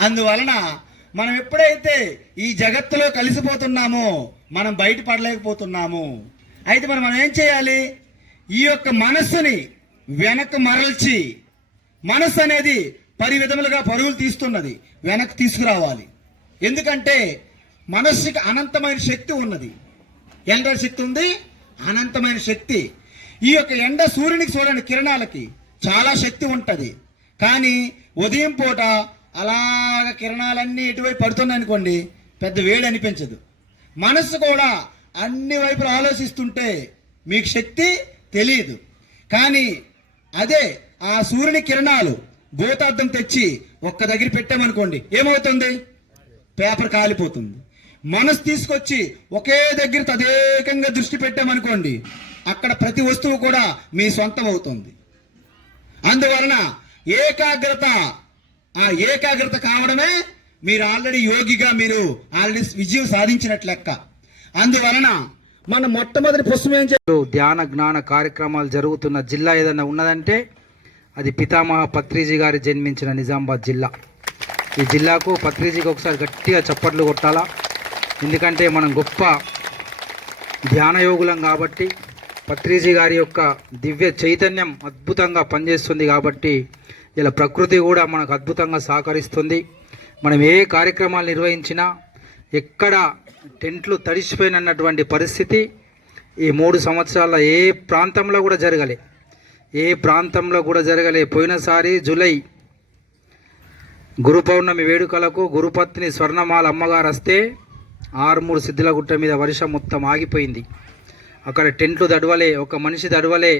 అందువలన మనం ఎప్పుడైతే ఈ జగత్తులో కలిసిపోతున్నామో మనం బయట పడలేకపోతున్నాము. అయితే మనం ఏం చేయాలి? ఈ యొక్క మనస్సుని వెనక్కి మరల్చి, మనస్సు అనేది పరివిధములుగా పరుగులు తీస్తున్నది, వెనక్కి తీసుకురావాలి. ఎందుకంటే మనస్సుకి అనంతమైన శక్తి ఉన్నది. ఎండ శక్తి ఉంది, అనంతమైన శక్తి. ఈ యొక్క ఎండ సూర్యునికి చూడండి, కిరణాలకి చాలా శక్తి ఉంటుంది. కానీ ఉదయం పూట అలాగ కిరణాలన్నీ ఇటువైపు పడుతున్నాయి అనుకోండి, పెద్ద వేడి అనిపించదు. మనస్సు కూడా అన్ని వైపులు ఆలోచిస్తుంటే మీకు శక్తి తెలియదు. కానీ అదే ఆ సూర్యుని కిరణాలు భూతార్థం తెచ్చి ఒక్క దగ్గర పెట్టామనుకోండి, ఏమవుతుంది? పేపర్ కాలిపోతుంది. మనసు తీసుకొచ్చి ఒకే దగ్గర తదేకంగా దృష్టి పెట్టామనుకోండి, అక్కడ ప్రతి వస్తువు కూడా మీ సొంతం అవుతుంది. అందువలన ఏకాగ్రత కావడమే మీరు ఆల్రెడీ యోగిగా మీరు ఆల్రెడీ విజయం సాధించినట్లు లెక్క. అందువలన మన మొట్టమొదటి పుష్పం ఏం ధ్యాన జ్ఞాన కార్యక్రమాలు జరుగుతున్న జిల్లా ఏదైనా ఉన్నదంటే అది పితామహ పత్రిజీ గారి జన్మించిన నిజామాబాద్ జిల్లా. ఈ జిల్లాకు పత్రిజీకి ఒకసారి గట్టిగా చప్పట్లు కొట్టాలా. ఎందుకంటే మనం గొప్ప ధ్యాన యోగులం కాబట్టి, పత్రిజీ గారి యొక్క దివ్య చైతన్యం అద్భుతంగా పనిచేస్తుంది కాబట్టి ఇలా ప్రకృతి కూడా మనకు అద్భుతంగా సహకరిస్తుంది. మనం ఏ కార్యక్రమాలు నిర్వహించినా ఎక్కడ టెంట్లు తడిసిపోయినటువంటి పరిస్థితి ఈ 3 సంవత్సరాల ఏ ప్రాంతంలో కూడా జరగలే. పోయినసారి జూలై గురు పౌర్ణమి వేడుకలకు గురుపత్ని స్వర్ణమాల అమ్మగారు వస్తే ఆరుమూరు సిద్ధులగుట్ట మీద వర్షం మొత్తం ఆగిపోయింది. అక్కడ టెంట్లు దడవలే, ఒక మనిషి దడవలే,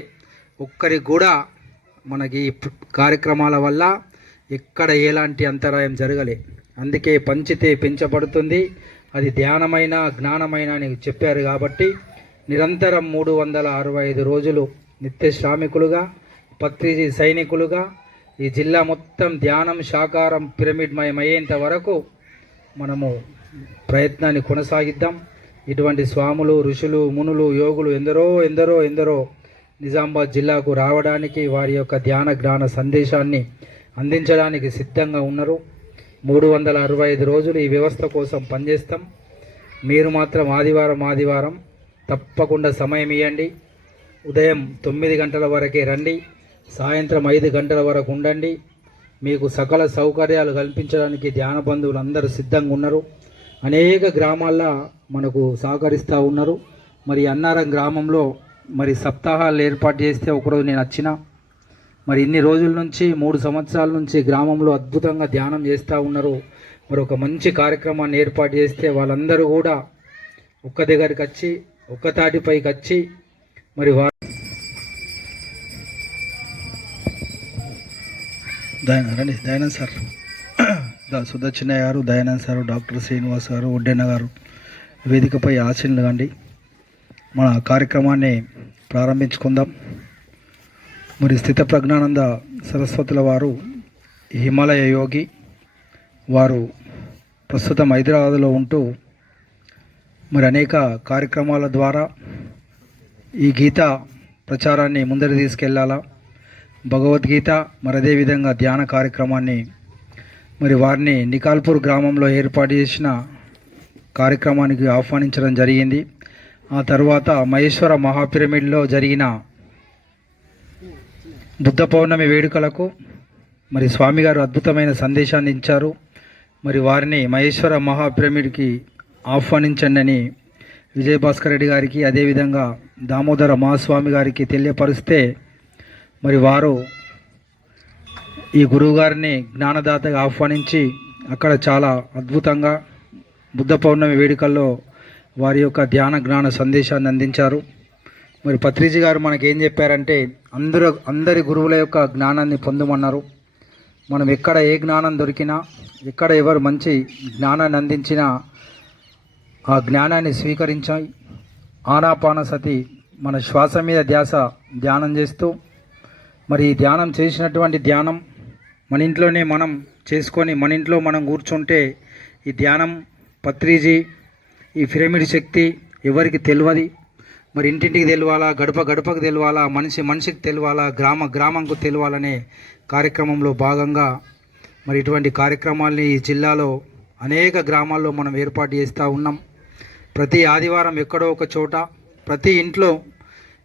ఒక్కరికి కూడా మనకి ఈ కార్యక్రమాల వల్ల ఎక్కడ ఎలాంటి అంతరాయం జరగలే. అందుకే పంచితే పెంచబడుతుంది, అది ధ్యానమైన జ్ఞానమైన అని చెప్పారు. కాబట్టి నిరంతరం 365 రోజులు నిత్య శ్రామికులుగా, పత్రిజీ సైనికులుగా ఈ జిల్లా మొత్తం ధ్యానం సాకారం పిరమిడ్మయమయ్యేంత వరకు మనము ప్రయత్నాన్ని కొనసాగిద్దాం. ఇటువంటి స్వాములు, ఋషులు, మునులు, యోగులు ఎందరో నిజామాబాద్ జిల్లాకు రావడానికి, వారి యొక్క ధ్యాన జ్ఞాన సందేశాన్ని అందించడానికి సిద్ధంగా ఉన్నారు. 365 రోజులు ఈ వ్యవస్థ కోసం పనిచేస్తాం. మీరు మాత్రం ఆదివారం తప్పకుండా సమయం ఇవ్వండి. ఉదయం 9 గంటల వరకే రండి, సాయంత్రం 5 గంటల వరకు ఉండండి. మీకు సకల సౌకర్యాలు కల్పించడానికి ధ్యాన బంధువులు అందరూ సిద్ధంగా ఉన్నారు. అనేక గ్రామాల్లో మనకు సహకరిస్తూ ఉన్నారు. మరి అన్నారం గ్రామంలో మరి సప్తాహాలు ఏర్పాటు చేస్తే ఒకరోజు నేను వచ్చిన, మరి ఇన్ని రోజుల నుంచి 3 సంవత్సరాల నుంచి గ్రామంలో అద్భుతంగా ధ్యానం చేస్తూ ఉన్నారు. మరి ఒక మంచి కార్యక్రమాన్ని ఏర్పాటు చేస్తే వాళ్ళందరూ కూడా ఒక్క దగ్గరికి వచ్చి, ఒక్క తాటిపైకి వచ్చి మరి దయానంద్ సార్, సుదర్శనయ్య గారు, దయానంద్ సార్, డాక్టర్ శ్రీనివాస్ గారు, ఉడ్డెన్న గారు వేదికపై ఆశీనులు కండి. మన కార్యక్రమాన్ని ప్రారంభించుకుందాం. మరి స్థిత ప్రజ్ఞానంద సరస్వతుల వారు హిమాలయ యోగి, వారు ప్రస్తుతం హైదరాబాద్లో ఉంటూ మరి అనేక కార్యక్రమాల ద్వారా ఈ గీత ప్రచారాన్ని ముందరికి తీసుకెళ్లాలా, భగవద్గీత మరి అదేవిధంగా ధ్యాన కార్యక్రమాన్ని మరి వారిని నికాల్పూర్ గ్రామంలో ఏర్పాటు చేసిన కార్యక్రమానికి ఆహ్వానించడం జరిగింది. ఆ తర్వాత మహేశ్వర మహాపిరమిడ్లో జరిగిన బుద్ధ పౌర్ణమి వేడుకలకు మరి స్వామిగారు అద్భుతమైన సందేశాన్ని ఇచ్చారు. మరి వారిని మహేశ్వర మహాపిరమిడ్కి ఆహ్వానించండి అని విజయభాస్కర్ రెడ్డి గారికి, అదేవిధంగా దామోదర మహాస్వామి గారికి తెలియపరిస్తే మరి వారు ఈ గురువుగారిని జ్ఞానదాతగా ఆహ్వానించి అక్కడ చాలా అద్భుతంగా బుద్ధ పౌర్ణమి వేడుకల్లో వారి యొక్క ధ్యాన జ్ఞాన సందేశాన్ని అందించారు. మరి పత్రిజీ గారు మనకేం చెప్పారంటే అందరి గురువుల యొక్క జ్ఞానాన్ని పొందమన్నారు. మనం ఎక్కడ ఏ జ్ఞానం దొరికినా, ఎక్కడ ఎవరు మంచి జ్ఞానాన్ని అందించినా ఆ జ్ఞానాన్ని స్వీకరించాయి. ఆనాపానసతి మన శ్వాస మీద ధ్యానం చేస్తూ మరి ఈ ధ్యానం చేసినటువంటి ధ్యానం మన ఇంట్లోనే మనం చేసుకొని మన ఇంట్లో మనం కూర్చుంటే ఈ ధ్యానం పత్రిజీ ఈ పిరమిడ్ శక్తి ఎవరికి తెలియదు. మరి ఇంటింటికి తెలియాలా, గడప గడపకు తెలియాలా, మనిషికి తెలియాలా, గ్రామంకు తెలియాలనే కార్యక్రమంలో భాగంగా మరి ఇటువంటి కార్యక్రమాల్ని ఈ జిల్లాలో అనేక గ్రామాల్లో మనం ఏర్పాటు చేస్తూ ఉన్నాం. ప్రతి ఆదివారం ఎక్కడో ఒక చోట ప్రతి ఇంట్లో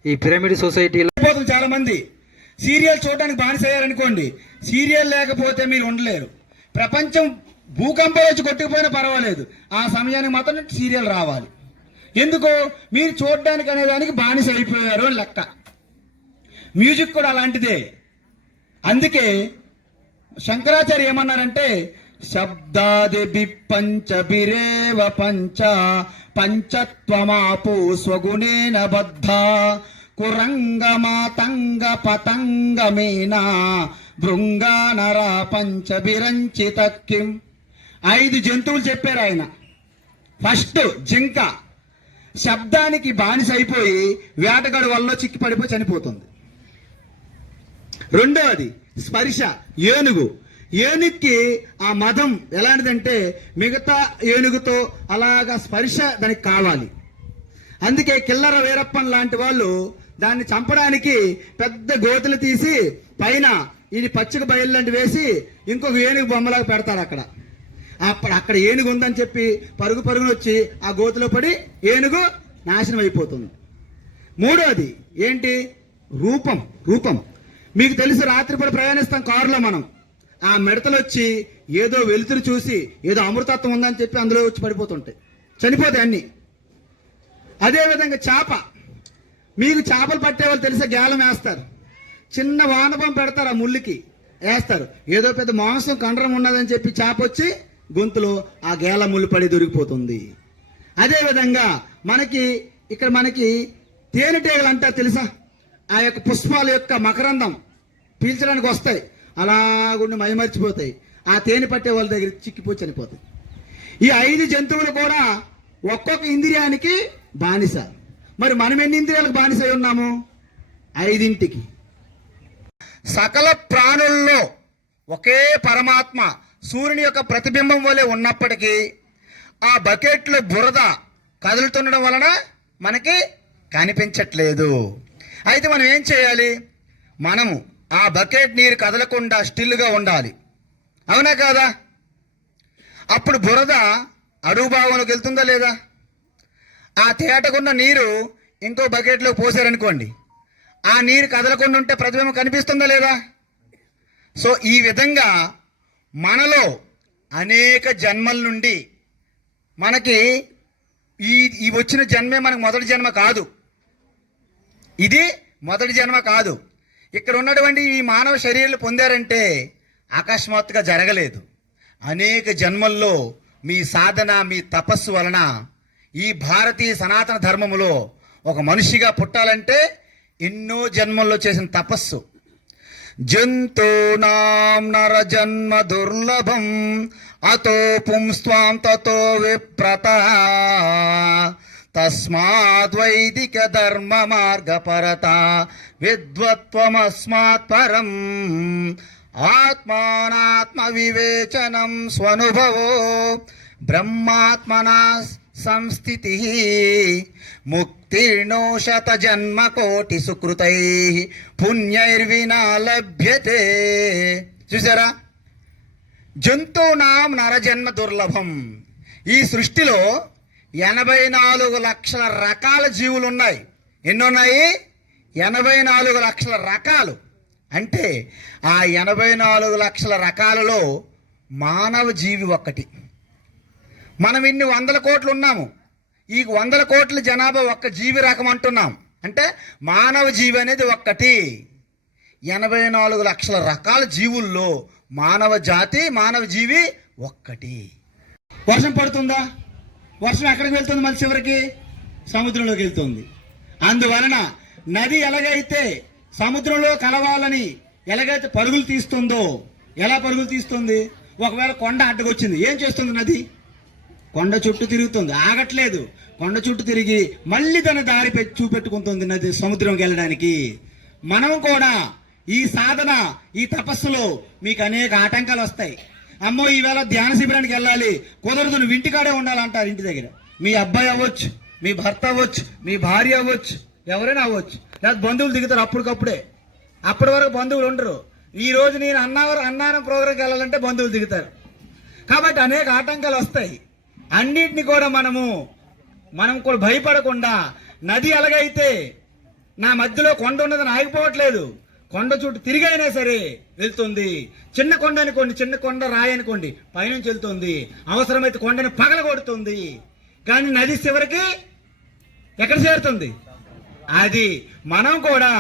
ఈ పిరమిడ్ సొసైటీలో చాలామంది సీరియల్ చూడడానికి బానిసయ్యారనుకోండి, సీరియల్ లేకపోతే మీరు ఉండలేరు. ప్రపంచం భూకంపం వచ్చి కొట్టుకుపోయినా పర్వాలేదు, ఆ సమయానికి మాత్రం సీరియల్ రావాలి. ఎందుకో మీరు చూడడానికి అనేదానికి బానిస అయిపోయారు అని లెక్క. మ్యూజిక్ కూడా అలాంటిదే. అందుకే శంకరాచార్య ఏమన్నారంటే, శబ్దాది బిప్పంచ బిరేవ పంచ పంచత్వమాపు స్వగుణేన బద్ధ కురంగమాతంగ పతంగమేనా భృంగానరా పంచబిరంచిత కిం. 5 జంతువులు చెప్పారు ఆయన. ఫస్ట్ జింక శబ్దానికి బానిస అయిపోయి వేటగాడు వల్ల చిక్కి పడిపోయి చనిపోతుంది. రెండవది స్పర్శ, ఏనుగు. ఏనుగుకి ఆ మదం ఎలాంటిదంటే మిగతా ఏనుగుతో అలాగా స్పర్శ దానికి కావాలి. అందుకే కిల్లర వీరప్పన్ లాంటి వాళ్ళు దాన్ని చంపడానికి పెద్ద గోతులు తీసి పైన ఇది పచ్చిక బయలు లాంటి వేసి ఇంకొక ఏనుగు బొమ్మలాగా పెడతారు అక్కడ. అక్కడ ఏనుగు ఉందని చెప్పి పరుగున వచ్చి ఆ గోతులో పడి ఏనుగు నాశనం అయిపోతుంది. మూడోది ఏంటి? రూపం. మీకు తెలుసు, రాత్రిపూట ప్రయాణిస్తాం కారులో మనం. ఆ మిడతలు వచ్చి ఏదో వెలుతురు చూసి ఏదో అమృతత్వం ఉందని చెప్పి అందులో వచ్చి పడిపోతుంటాయి, చనిపోతాయి అన్ని. అదేవిధంగా చేప, మీకు చేపలు పట్టేవాళ్ళు తెలిసే గేలం వేస్తారు, చిన్న వానపం పెడతారు, ఆ ముళ్ళుకి వేస్తారు, ఏదో పెద్ద మాంసం కండరం ఉన్నదని చెప్పి చేప వచ్చి గొంతులో ఆ గేల ముళ్ళు పడి దొరికిపోతుంది. అదేవిధంగా మనకి తేనెటీగలు అంటారు తెలుసా? ఆ యొక్క పుష్పాల యొక్క మకరందం పీల్చడానికి వస్తాయి, అలాగుండి మైమర్చిపోతాయి, ఆ తేనె పట్టే వాళ్ళ దగ్గర చిక్కిపోయి చనిపోతాయి. ఈ 5 జంతువులు కూడా ఒక్కొక్క ఇంద్రియానికి బానిస. మరి మనం ఎన్ని ఇంద్రియాలకు బానిస అయి ఉన్నాము? 5. సకల ప్రాణుల్లో ఒకే పరమాత్మ సూర్యుని యొక్క ప్రతిబింబం వలె ఉన్నప్పటికీ ఆ బకెట్లో బురద కదులుతుండడం వలన మనకి కనిపించట్లేదు. అయితే మనం ఏం చేయాలి? మనము ఆ బకెట్ నీరు కదలకుండా స్టిల్గా ఉండాలి, అవునా కాదా? అప్పుడు బురద అడుగు భాగంలోకి వెళ్తుందా లేదా? ఆ తేటకున్న నీరు ఇంకో బకెట్లో పోసారనుకోండి, ఆ నీరు కదలకుండా ఉంటే ప్రతిబింబం కనిపిస్తుందా లేదా? సో ఈ విధంగా మనలో అనేక జన్మల నుండి మనకి ఈ వచ్చిన జన్మే మనకు మొదటి జన్మ కాదు, ఇది మొదటి జన్మ కాదు. ఇక్కడ ఉన్నటువంటి ఈ మానవ శరీరాలు పొందారంటే అకస్మాత్తుగా జరగలేదు. అనేక జన్మల్లో మీ సాధన, మీ తపస్సు వలన ఈ భారతీయ సనాతన ధర్మములో ఒక మనిషిగా పుట్టాలంటే ఎన్నో జన్మల్లో చేసిన తపస్సు. జంతూనాం నరజన్మ దుర్లభం అతో పుంస్త్వాం తతో విప్రత తస్మాద్వైదిక ధర్మ మార్గపరత విద్వత్వమస్మాత్ పరం ఆత్మానాత్మ వివేచనం స్వనుభవో బ్రహ్మాత్మనా సంస్థితి ముక్తిర్నో శత జన్మ కోటి సుకృతై పుణ్యైర్వినా లభ్యతే. చూసారా? జంతువునాం నరజన్మ దుర్లభం. ఈ సృష్టిలో 84 లక్షల రకాల జీవులు ఉన్నాయి. ఎన్నున్నాయి? 84 లక్షల రకాలు. అంటే ఆ 84 లక్షల రకాలలో మానవ జీవి ఒక్కటి. మనం ఇన్ని 100 కోట్లు ఉన్నాము, ఈ 100 కోట్ల జనాభా ఒక్క జీవి రకం అంటున్నాం. అంటే మానవ జీవి అనేది ఒక్కటి. 84 లక్షల రకాల జీవుల్లో మానవ జాతి, మానవ జీవి ఒక్కటి. వర్షం పడుతుందా? వర్షం ఎక్కడికి వెళ్తుంది? మళ్ళీ చివరికి సముద్రంలోకి వెళ్తుంది. అందువలన నది ఎలాగైతే సముద్రంలో కలవాలని ఎలాగైతే పరుగులు తీస్తుందో, ఎలా పరుగులు తీస్తుంది? ఒకవేళ కొండ అడ్డకొచ్చింది, ఏం చేస్తుంది నది? కొండ చుట్టూ తిరుగుతుంది, ఆగట్లేదు. కొండ చుట్టూ తిరిగి మళ్ళీ తన దారి చూపెట్టుకుంటుంది నది సముద్రంకి వెళ్ళడానికి. మనం కూడా ఈ సాధన, ఈ తపస్సులో మీకు అనేక ఆటంకాలు వస్తాయి. అమ్మో ఈవేళ ధ్యాన శిబిరానికి వెళ్ళాలి, కుదరదు, నువ్వు ఇంటికాడే ఉండాలంటారు. ఇంటి దగ్గర మీ అబ్బాయి అవ్వచ్చు, మీ భర్త అవ్వచ్చు, మీ భార్య అవ్వచ్చు, ఎవరైనా అవ్వచ్చు, లేదా బంధువులు దిగుతారు అప్పటికప్పుడే. అప్పటి వరకు బంధువులు ఉండరు. ఈ రోజు నేను అన్నారం ప్రోగ్రాంకి వెళ్ళాలంటే బంధువులు దిగుతారు. కాబట్టి అనేక ఆటంకాలు వస్తాయి. అన్నిటిని కూడా మనం కూడా భయపడకుండా, నది ఎలాగైతే నా మధ్యలో కొండ ఉన్నదని ఆగిపోవట్లేదు, కొండ చుట్టూ తిరిగి అయినా సరే వెళ్తుంది. చిన్న కొండ అనుకోండి, చిన్న కొండ రాయి అనుకోండి, పైనుంచి వెళ్తుంది. అవసరమైతే కొండని పగలగొడుతుంది. కానీ నది చివరికి ఎక్కడ చేరుతుంది? అది మనం కూడా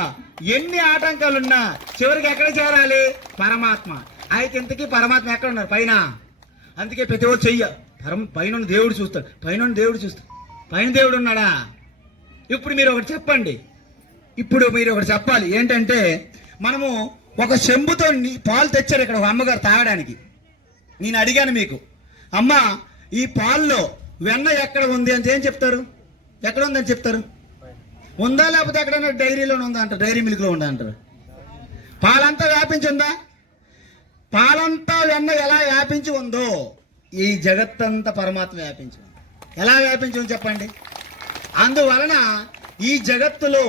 ఎన్ని ఆటంకాలున్నా చివరికి ఎక్కడ చేరాలి? పరమాత్మ. అయితే ఇంతకీ పరమాత్మ ఎక్కడ ఉన్నారు? పైన. అందుకే ప్రతి ఒక్కరు చెయ్య పైన దేవుడు చూస్తాడు, పైన దేవుడు చూస్తాడు. పైన దేవుడు ఉన్నాడా? ఇప్పుడు మీరు ఒకటి చెప్పండి. ఇప్పుడు మీరు ఒకటి చెప్పాలి. ఏంటంటే మనము ఒక చెంబుతో పాలు తెచ్చారు ఇక్కడ ఒక అమ్మగారు తాగడానికి. నేను అడిగాను మీకు, అమ్మ ఈ పాల్లో వెన్న ఎక్కడ ఉంది అంటే ఏం చెప్తారు? ఎక్కడ ఉందని చెప్తారు? ఉందా లేకపోతే ఎక్కడైనా డైరీలో ఉందా అంటారు, డైరీ మిల్క్లో ఉందా అంటారు. పాలంతా వ్యాపించి ఉందా? పాలంతా వెన్న ఎలా వ్యాపించి ఉందో ఈ జగత్తంతా పరమాత్మ వ్యాపించి ఉంది. ఎలా వ్యాపించి ఉంది చెప్పండి. అందువలన ఈ జగత్తులో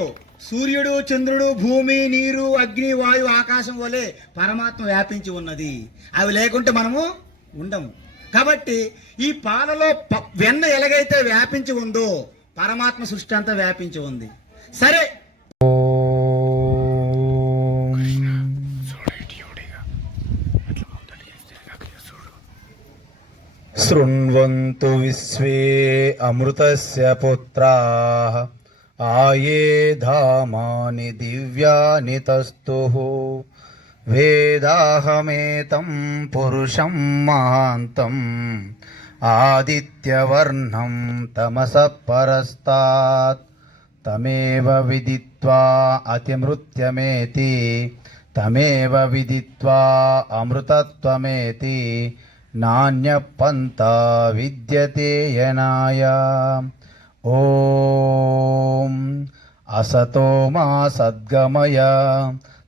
సూర్యుడు, చంద్రుడు, భూమి, నీరు, అగ్ని, వాయు, ఆకాశం వలె పరమాత్మ వ్యాపించి ఉన్నది. అవి లేకుంటే మనము ఉండము. కాబట్టి ఈ పాలలో వెన్న ఎలాగైతే వ్యాపించి ఉందో పరమాత్మ సృష్టి అంతా వ్యాపించి ఉంది. సరే, శృణ్వంతు విశ్వే అమృతస్య పుత్రాః ఆయే ధామాని దివ్యాని తస్తుః వేదాహమేతం పురుషం మహాంతం ఆదిత్యవర్ణం తమసః పరస్తాత్ తమేవ విదిత్వా అతిమృత్యమేతి తమేవ విదిత్వా అమృతత్వమేతి నాణ్యపంతా విద్యతే యనాయ. ఓం అసతో మా సద్గమయ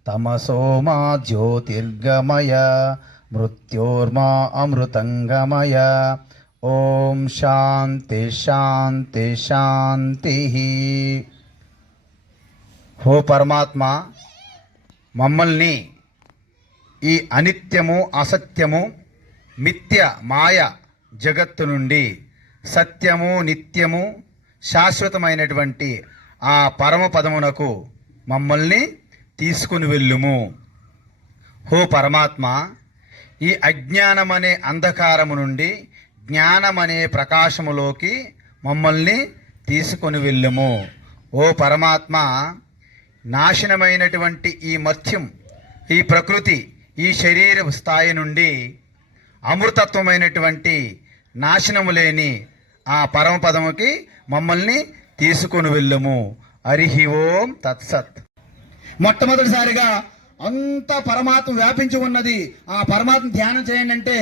తమసో మా జ్యోతిర్గమయ మృత్యోర్మా అమృతంగమయ. ఓం శాంతి శాంతి శాంతి. హో పరమాత్మ, మమ్మల్ని ఈ అనిత్యము, అసత్యము, మిథ్య, మాయ జగత్తు నుండి సత్యము, నిత్యము, శాశ్వతమైనటువంటి ఆ పరమపదమునకు మమ్మల్ని తీసుకుని వెళ్ళుము. హో పరమాత్మ, ఈ అజ్ఞానమనే అంధకారము నుండి జ్ఞానమనే ప్రకాశములోకి మమ్మల్ని తీసుకుని వెళ్ళుము. ఓ పరమాత్మ, నాశనమైనటువంటి ఈ మర్త్యం, ఈ ప్రకృతి, ఈ శరీర స్థాయి నుండి అమృతత్వమైనటువంటి నాశనము లేని ఆ పరమపదముకి మమ్మల్ని తీసుకుని వెళ్ళము. హరి ఓం తత్సత్. మొట్టమొదటిసారిగా అంతా పరమాత్మ వ్యాపించి ఉన్నది. ఆ పరమాత్మ ధ్యానం చేయండి అంటే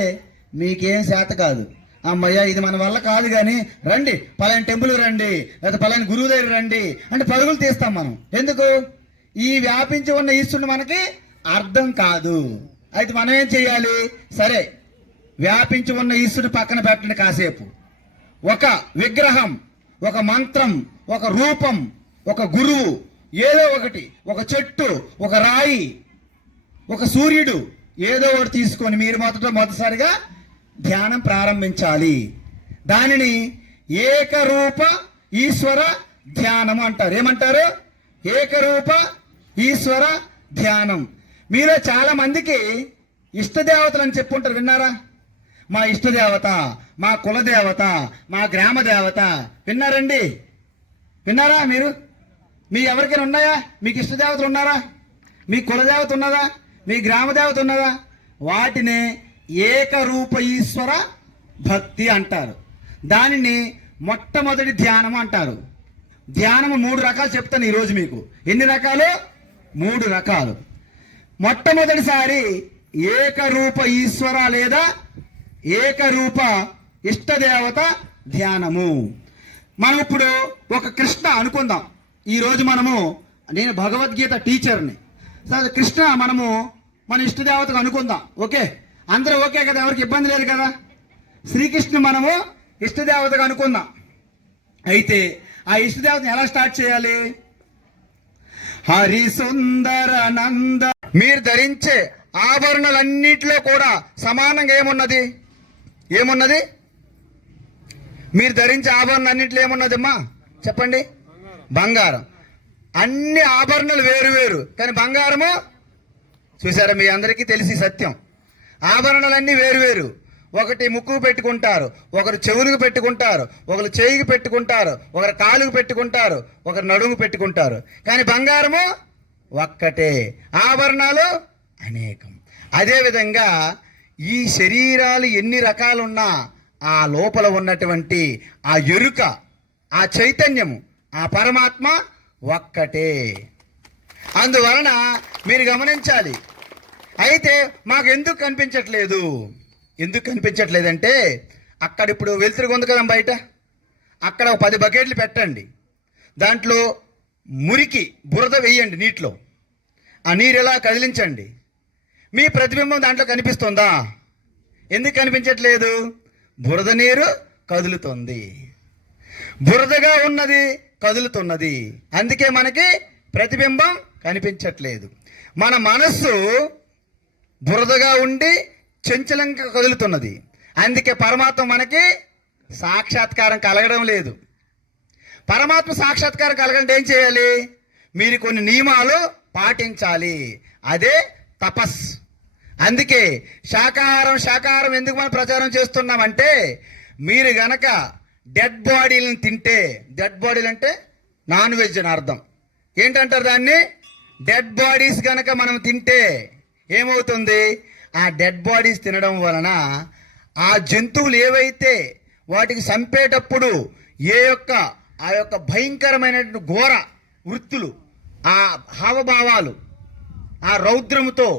మీకేం చేత కాదు. అమ్మయ్య, ఇది మన వల్ల కాదు, కానీ రండి పలాని టెంపుల్ రండి, లేదా పలాని గురువు దగ్గర రండి అంటే పరుగులు తీస్తాం మనం. ఎందుకు? ఈ వ్యాపించి ఉన్న ఈశ్వరుడు మనకి అర్థం కాదు. అయితే మనం ఏం చేయాలి? సరే, వ్యాపించి ఉన్న ఈశ్వరుడు పక్కన పెట్టండి కాసేపు. ఒక విగ్రహం, ఒక మంత్రం, ఒక రూపం, ఒక గురువు, ఏదో ఒకటి, ఒక చెట్టు, ఒక రాయి, ఒక సూర్యుడు, ఏదో ఒకటి తీసుకొని మీరు మొదటిసారిగా ధ్యానం ప్రారంభించాలి. దానిని ఏకరూప ఈశ్వర ధ్యానం అంటారు. ఏమంటారు? ఏకరూప ఈశ్వర ధ్యానం. మీలో చాలా మందికి ఇష్టదేవతలు అని చెప్పుంటారు, విన్నారా? మా ఇష్టదేవత, మా కులదేవత, మా గ్రామ దేవత. విన్నారండి? విన్నారా మీరు? మీ ఎవరికైనా ఉన్నాయా? మీకు ఇష్టదేవతలు ఉన్నారా? మీ కులదేవత ఉన్నదా? మీ గ్రామ దేవత ఉన్నదా? వాటినే ఏకరూప ఈశ్వర భక్తి అంటారు. దానిని మొట్టమొదటి ధ్యానం అంటారు. ధ్యానము 3 రకాలు చెప్తాను ఈరోజు మీకు. ఎన్ని రకాలు? 3 రకాలు. మొట్టమొదటిసారి ఏకరూప ఈశ్వర లేదా ఏకరూప ఇష్టదేవత ధ్యానము. మనం ఇప్పుడు ఒక కృష్ణ అనుకుందాం. ఈరోజు నేను భగవద్గీత టీచర్ని. సరే, కృష్ణ మనము మన ఇష్టదేవతకు అనుకుందాం. ఓకే, అందరూ ఓకే కదా? ఎవరికి ఇబ్బంది లేదు కదా? శ్రీకృష్ణ మనము ఇష్టదేవతకు అనుకుందాం. అయితే ఆ ఇష్టదేవతను ఎలా స్టార్ట్ చేయాలి? హరి సుందర నంద. మీరు ధరించే ఆభరణలన్నిటిలో కూడా సమానంగా ఏమున్నది? ఏమున్నది? మీరు ధరించే ఆభరణాలన్నింటిలో ఏమున్నదమ్మా చెప్పండి? బంగారం. అన్ని ఆభరణాలు వేరు వేరు, కానీ బంగారము చూసారా? మీ అందరికీ తెలిసి సత్యం. ఆభరణాలన్నీ వేరు వేరు. ఒకటి ముక్కుకు పెట్టుకుంటారు, ఒకరు చెవులకు పెట్టుకుంటారు, ఒకరు చేయికి పెట్టుకుంటారు, ఒకరు కాలుకు పెట్టుకుంటారు, ఒకరు నడుము పెట్టుకుంటారు. కానీ బంగారము ఒక్కటే, ఆభరణాలు అనేకం. అదేవిధంగా ఈ శరీరాలు ఎన్ని రకాలున్నా ఆ లోపల ఉన్నటువంటి ఆ ఎరుక, ఆ చైతన్యము, ఆ పరమాత్మ ఒక్కటే. అందువలన మీరు గమనించాలి. అయితే మాకు ఎందుకు కనిపించట్లేదు? ఎందుకు కనిపించట్లేదంటే, అక్కడ ఇప్పుడు వెలుతురుగా ఉంది కదా బయట, అక్కడ ఒక 10 బకెట్లు పెట్టండి, దాంట్లో మురికి బురద వేయండి నీటిలో, ఆ నీరు ఎలా కదిలించండి. మీ ప్రతిబింబం దాంట్లో కనిపిస్తుందా? ఎందుకు కనిపించట్లేదు? బురద నీరు కదులుతుంది, బురదగా ఉన్నది కదులుతున్నది, అందుకే మనకి ప్రతిబింబం కనిపించట్లేదు. మన మనస్సు బురదగా ఉండి చంచలంగా కదులుతున్నది, అందుకే పరమాత్మ మనకి సాక్షాత్కారం కలగడం లేదు. పరమాత్మ సాక్షాత్కారం కలగాలంటే ఏం చేయాలి? మీరు కొన్ని నియమాలు పాటించాలి, అదే తపస్. అందుకే శాకాహారం ఎందుకు మనం ప్రచారం చేస్తున్నామంటే, మీరు గనక డెడ్ బాడీలను తింటే, డెడ్ బాడీలు అంటే నాన్ వెజ్ అని అర్థం. ఏంటంటారు దాన్ని? డెడ్ బాడీస్ గనక మనం తింటే ఏమవుతుంది? ఆ డెడ్ బాడీస్ తినడం వలన ఆ జంతువులు ఏవైతే వాటికి చంపేటప్పుడు ఆ యొక్క భయంకరమైనటువంటి ఘోర వృత్తులు, ఆ హావభావాలు, ఆ రౌద్రముతో,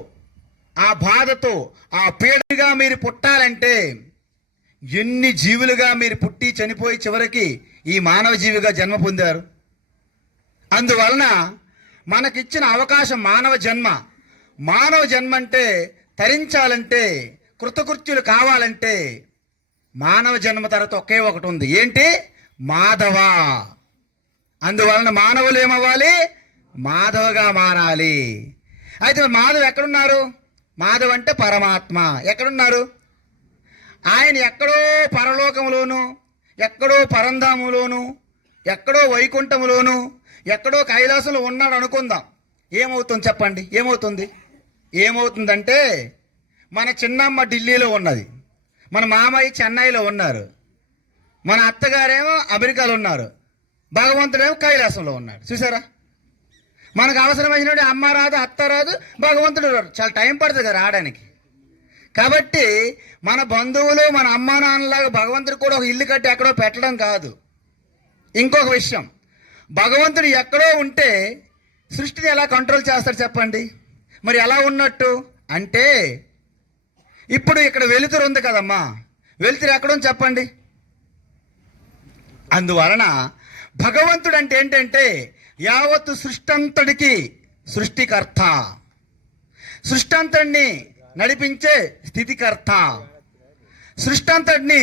ఆ బాధతో, ఆ పీడగా మీరు పుట్టాలంటే ఎన్ని జీవులుగా మీరు పుట్టి చనిపోయి చివరికి ఈ మానవ జీవిగా జన్మ పొందారు. అందువలన మనకిచ్చిన అవకాశం మానవ జన్మ. మానవ జన్మ అంటే తరించాలంటే, కృతకృత్యులు కావాలంటే మానవ జన్మ తర్వాత ఒకే ఒకటి ఉంది. ఏంటి? మాధవ. అందువలన మానవులు ఏమవ్వాలి? మాధవగా మారాలి. అయితే మాధవ్ ఎక్కడున్నారు? మాధవ్ అంటే పరమాత్మ ఎక్కడున్నారు? ఆయన ఎక్కడో పరలోకములోను, ఎక్కడో పరంధాములోను, ఎక్కడో వైకుంఠములోను, ఎక్కడో కైలాసంలో ఉన్నాడు అనుకుందాం. ఏమవుతుంది చెప్పండి? ఏమవుతుందంటే, మన చిన్నమ్మ ఢిల్లీలో ఉన్నది, మన మామయ్య చెన్నైలో ఉన్నారు, మన అత్తగారేమో అమెరికాలో ఉన్నారు, భగవంతుడేమో కైలాసంలో ఉన్నాడు. చూసారా? మనకు అవసరమైనటువంటి అమ్మ రాదు, అత్త రాదు, భగవంతుడు రాడు. చాలా టైం పడుతుంది కదా రావడానికి. కాబట్టి మన బంధువులు, మన అమ్మా నాన్నలాగా భగవంతుడు కూడా ఒక ఇల్లు కట్టి ఎక్కడో పెట్టడం కాదు. ఇంకొక విషయం, భగవంతుడు ఎక్కడో ఉంటే సృష్టిని ఎలా కంట్రోల్ చేస్తాడు చెప్పండి? మరి ఎలా ఉన్నట్టు అంటే, ఇప్పుడు ఇక్కడ వెలుతురు ఉంది కదమ్మా, వెలుతురు ఎక్కడుంది చెప్పండి? అందువలన భగవంతుడు అంటే ఏంటంటే యావత్తు సృష్టంతడికి సృష్టికర్త, సృష్టంతడిని నడిపించే స్థితికర్త, సృష్టంతడిని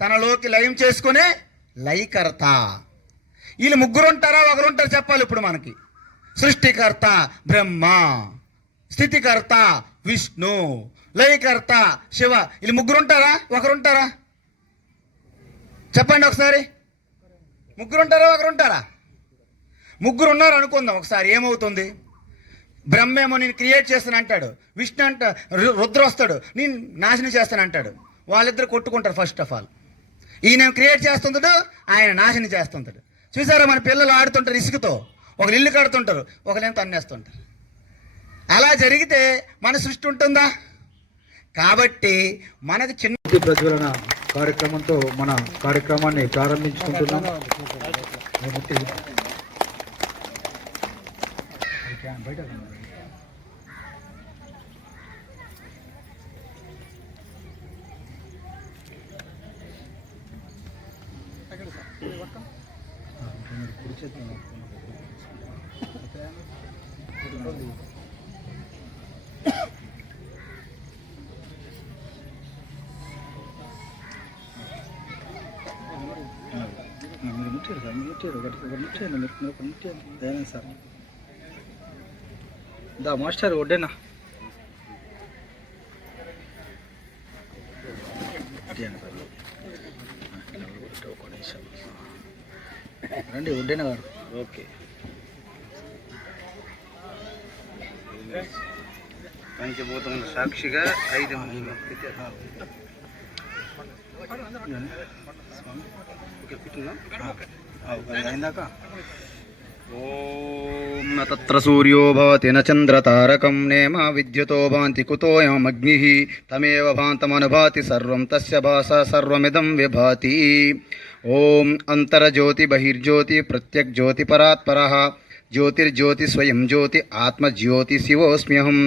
తనలోకి లయం చేసుకునే లయకర్త. వీళ్ళు ముగ్గురు ఉంటారా, ఒకరుంటారు చెప్పాలి ఇప్పుడు మనకి? సృష్టికర్త బ్రహ్మ, స్థితికర్త విష్ణు, లయకర్త శివ. వీళ్ళు ముగ్గురు ఉంటారా, ఒకరుంటారా? చెప్పండి ఒకసారి. ముగ్గురు ఉంటారా, ఒకరుంటారా? ముగ్గురు ఉన్నారు అనుకుందాం. ఒకసారి ఏమవుతుంది? బ్రహ్మేమో నేను క్రియేట్ చేస్తాను అంటాడు, విష్ణు అంట, రుద్ర వస్తాడు నేను నాశనం చేస్తాను అంటాడు. వాళ్ళిద్దరు కొట్టుకుంటారు. ఫస్ట్ ఆఫ్ ఆల్ ఈయన క్రియేట్ చేస్తుంటాడు, ఆయన నాశనం చేస్తుంటాడు. చూసారా? మన పిల్లలు ఆడుతుంటారు ఇసుకతో, ఒకరు ఇల్లు కడుతుంటారు, ఒకరేమో తన్నేస్తుంటారు. అలా జరిగితే మన సృష్టి ఉంటుందా? కాబట్టి మనకు చిన్న ప్రజ్వలన కార్యక్రమంతో మన కార్యక్రమాన్ని ప్రారంభించుకుంటున్నాం. సార్ దా మాస్టర్ ఒడ్డేనా రండి, ఒడ్డేనా గారు. ఓకే, పంచభూతముల సాక్షిగా 5 అయిందాక ఓం న తత్ర సూర్యో భవతి న చంద్రతారకం నేమ విద్యుతో భాంతి కుతోయమగ్నిః తమేవ భాంతమనుభాతి సర్వం తస్య భాస సర్వమిదం విభాతి. ఓం అంతర్జ్యోతి బహిర్జ్యోతి ప్రత్యగ్జ్యోతి పరాత్పరః జ్యోతిర్జ్యోతి స్వయం జ్యోతి ఆత్మజ్యోతి శివోస్మ్యహం.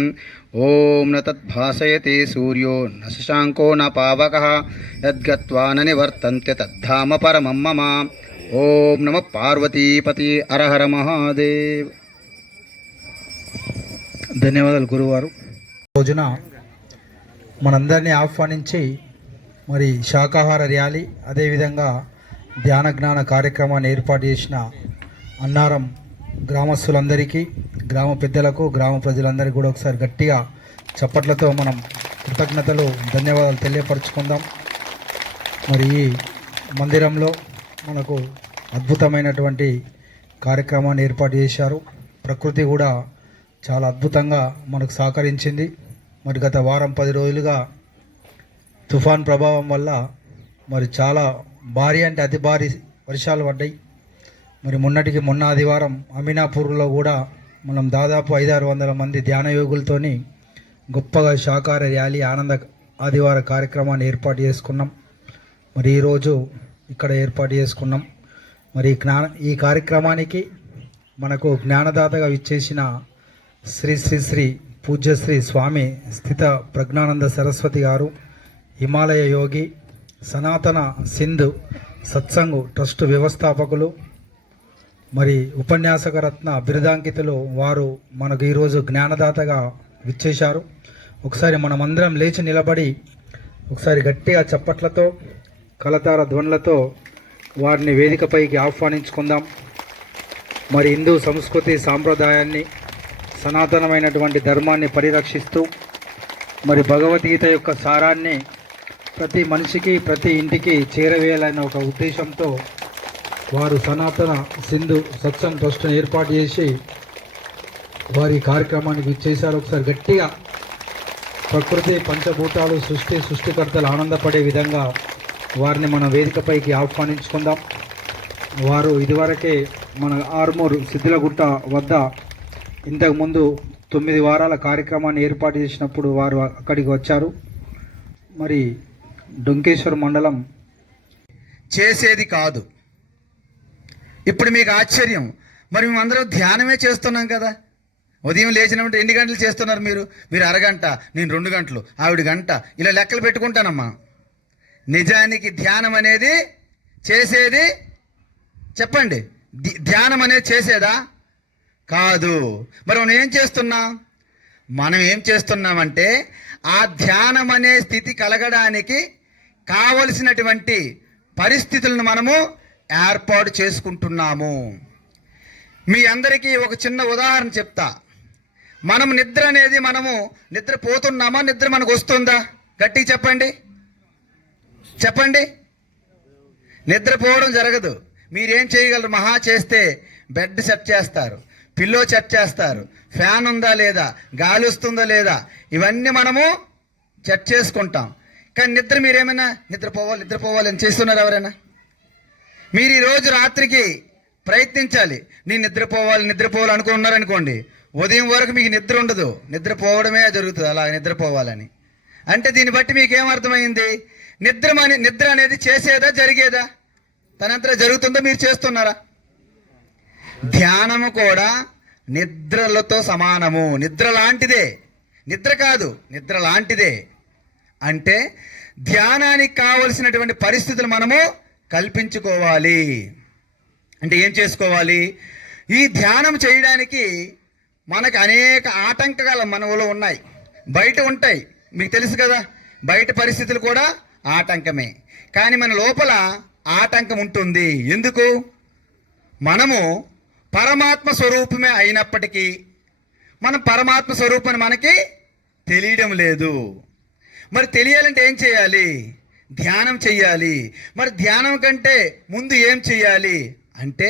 ఓం న తద్భాసయతే సూర్యో న శశాంకో న పావకః యద్గత్వా న నివర్తంతే తద్ధామ పరమం మమ. ఓం నమ పార్వతీపతి హర హర మహాదేవ్. ధన్యవాదాలు గురువారు. రోజున మనందరినీ ఆహ్వానించి మరి శాకాహార ర్యాలీ అదేవిధంగా ధ్యాన జ్ఞాన కార్యక్రమాన్ని ఏర్పాటు చేసిన అన్నారం గ్రామస్తులందరికీ, గ్రామ పెద్దలకు, గ్రామ ప్రజలందరికీ కూడా ఒకసారి గట్టిగా చప్పట్లతో మనం కృతజ్ఞతలు, ధన్యవాదాలు తెలియపరచుకుందాం. మరి ఈ మందిరంలో మనకు అద్భుతమైనటువంటి కార్యక్రమాన్ని ఏర్పాటు చేశారు. ప్రకృతి కూడా చాలా అద్భుతంగా మనకు సహకరించింది. మరి గత వారం 10 రోజులుగా తుఫాన్ ప్రభావం వల్ల మరి చాలా భారీ అంటే అతి భారీ వర్షాలు పడ్డాయి. మరి మొన్న ఆదివారం అమీనాపూర్లో కూడా మనం దాదాపు 500-600 మంది ధ్యాన యోగులతోని గొప్పగా శాకాహార ర్యాలీ ఆనంద ఆదివార కార్యక్రమాన్ని ఏర్పాటు చేసుకున్నాం. మరి ఈరోజు ఇక్కడ ఏర్పాటు చేసుకున్నాం. మరి ఈ కార్యక్రమానికి మనకు జ్ఞానదాతగా ఇచ్చేసిన శ్రీ శ్రీ శ్రీ పూజ్యశ్రీ స్వామి స్థిత ప్రజ్ఞానంద సరస్వతి గారు, హిమాలయ యోగి, సనాతన సింధు సత్సంగ్ ట్రస్ట్ వ్యవస్థాపకులు, మరి ఉపన్యాసకరత్న బిరుదాంకితులు వారు మనకు ఈరోజు జ్ఞానదాతగా విచ్చేశారు. ఒకసారి మనమందరం లేచి నిలబడి ఒకసారి గట్టిగా చప్పట్లతో కలతార ధ్వనులతో వారిని వేదికపైకి ఆహ్వానించుకుందాం. మరి హిందూ సంస్కృతి సాంప్రదాయాన్ని, సనాతనమైనటువంటి ధర్మాన్ని పరిరక్షిస్తూ మరి భగవద్గీత యొక్క సారాన్ని ప్రతి మనిషికి, ప్రతి ఇంటికి చేరవేయాలన్న ఒక ఉద్దేశంతో వారు సనాతన సింధు సత్సంగ్ ట్రస్ట్ను ఏర్పాటు చేసి వారి కార్యక్రమానికి ఇచ్చేశారు. ఒకసారి గట్టిగా ప్రకృతి, పంచభూతాలు, సృష్టికర్తలు ఆనందపడే విధంగా వారిని మన వేదికపైకి ఆహ్వానించుకుందాం. వారు ఇదివరకే మన ఆర్మూరు సిద్ధిలగుట్ట వద్ద ఇంతకుముందు 9 వారాల కార్యక్రమాన్ని ఏర్పాటు చేసినప్పుడు వారు అక్కడికి వచ్చారు. మరి డొంకేశ్వర్ మండలం చేసేది కాదు. ఇప్పుడు మీకు ఆశ్చర్యం, మరి మేమందరం ధ్యానమే చేస్తున్నాం కదా. ఉదయం లేచినప్పుడు ఎన్ని గంటలు చేస్తున్నారు మీరు అరగంట, నేను 2 గంటలు, ఆవిడ గంట, ఇలా లెక్కలు పెట్టుకుంటానమ్మా. నిజానికి ధ్యానం అనేది చేసేది చెప్పండి, ధ్యానం అనేది చేసేదా కాదు. మరి మనం ఏం చేస్తున్నామంటే ఆ ధ్యానం అనే స్థితి కలగడానికి కావలసినటువంటి పరిస్థితులను మనము ఏర్పాటు చేసుకుంటున్నాము. మీ అందరికీ ఒక చిన్న ఉదాహరణ చెప్తా. మనం నిద్ర అనేది నిద్రపోతున్నామా, నిద్ర మనకు వస్తుందా? గట్టిగా చెప్పండి. నిద్రపోవడం జరగదు. మీరేం చేయగలరు? మహా చేస్తే బెడ్ సెట్ చేస్తారు, పిల్లో సెట్ చేస్తారు, ఫ్యాన్ ఉందా లేదా, గాలి వస్తుందా లేదా, ఇవన్నీ మనము సెట్ చేసుకుంటాం. కానీ నిద్ర మీరేమైనా నిద్రపోవాలి అని చేస్తున్నారు ఎవరైనా? మీరు ఈరోజు రాత్రికి ప్రయత్నించాలి. నేను నిద్రపోవాలి అనుకున్నారనుకోండి, ఉదయం వరకు మీకు నిద్ర ఉండదు, నిద్రపోవడమే జరుగుతుంది. అలా నిద్రపోవాలని అంటే దీన్ని బట్టి మీకేమర్థమైంది? నిద్ర అనేది చేసేదా జరిగేదా? తనంతరం జరుగుతుందో మీరు చేస్తున్నారా? ధ్యానము కూడా నిద్రలతో సమానము. నిద్ర లాంటిదే, నిద్ర కాదు, నిద్ర లాంటిదే. అంటే ధ్యానానికి కావలసినటువంటి పరిస్థితులు మనము కల్పించుకోవాలి. అంటే ఏం చేసుకోవాలి? ఈ ధ్యానం చేయడానికి మనకు అనేక ఆటంకాలు మనలో ఉన్నాయి, బయట ఉంటాయి. మీకు తెలుసు కదా, బయట పరిస్థితులు కూడా ఆటంకమే. కానీ మన లోపల ఆటంకం ఉంటుంది. ఎందుకు? మనము పరమాత్మ స్వరూపమే అయినప్పటికీ మనం పరమాత్మ స్వరూపాన్ని మనకి తెలియడం లేదు. మరి తెలియాలంటే ఏం చేయాలి? ధ్యానం చెయ్యాలి. మరి ధ్యానం కంటే ముందు ఏం చెయ్యాలి అంటే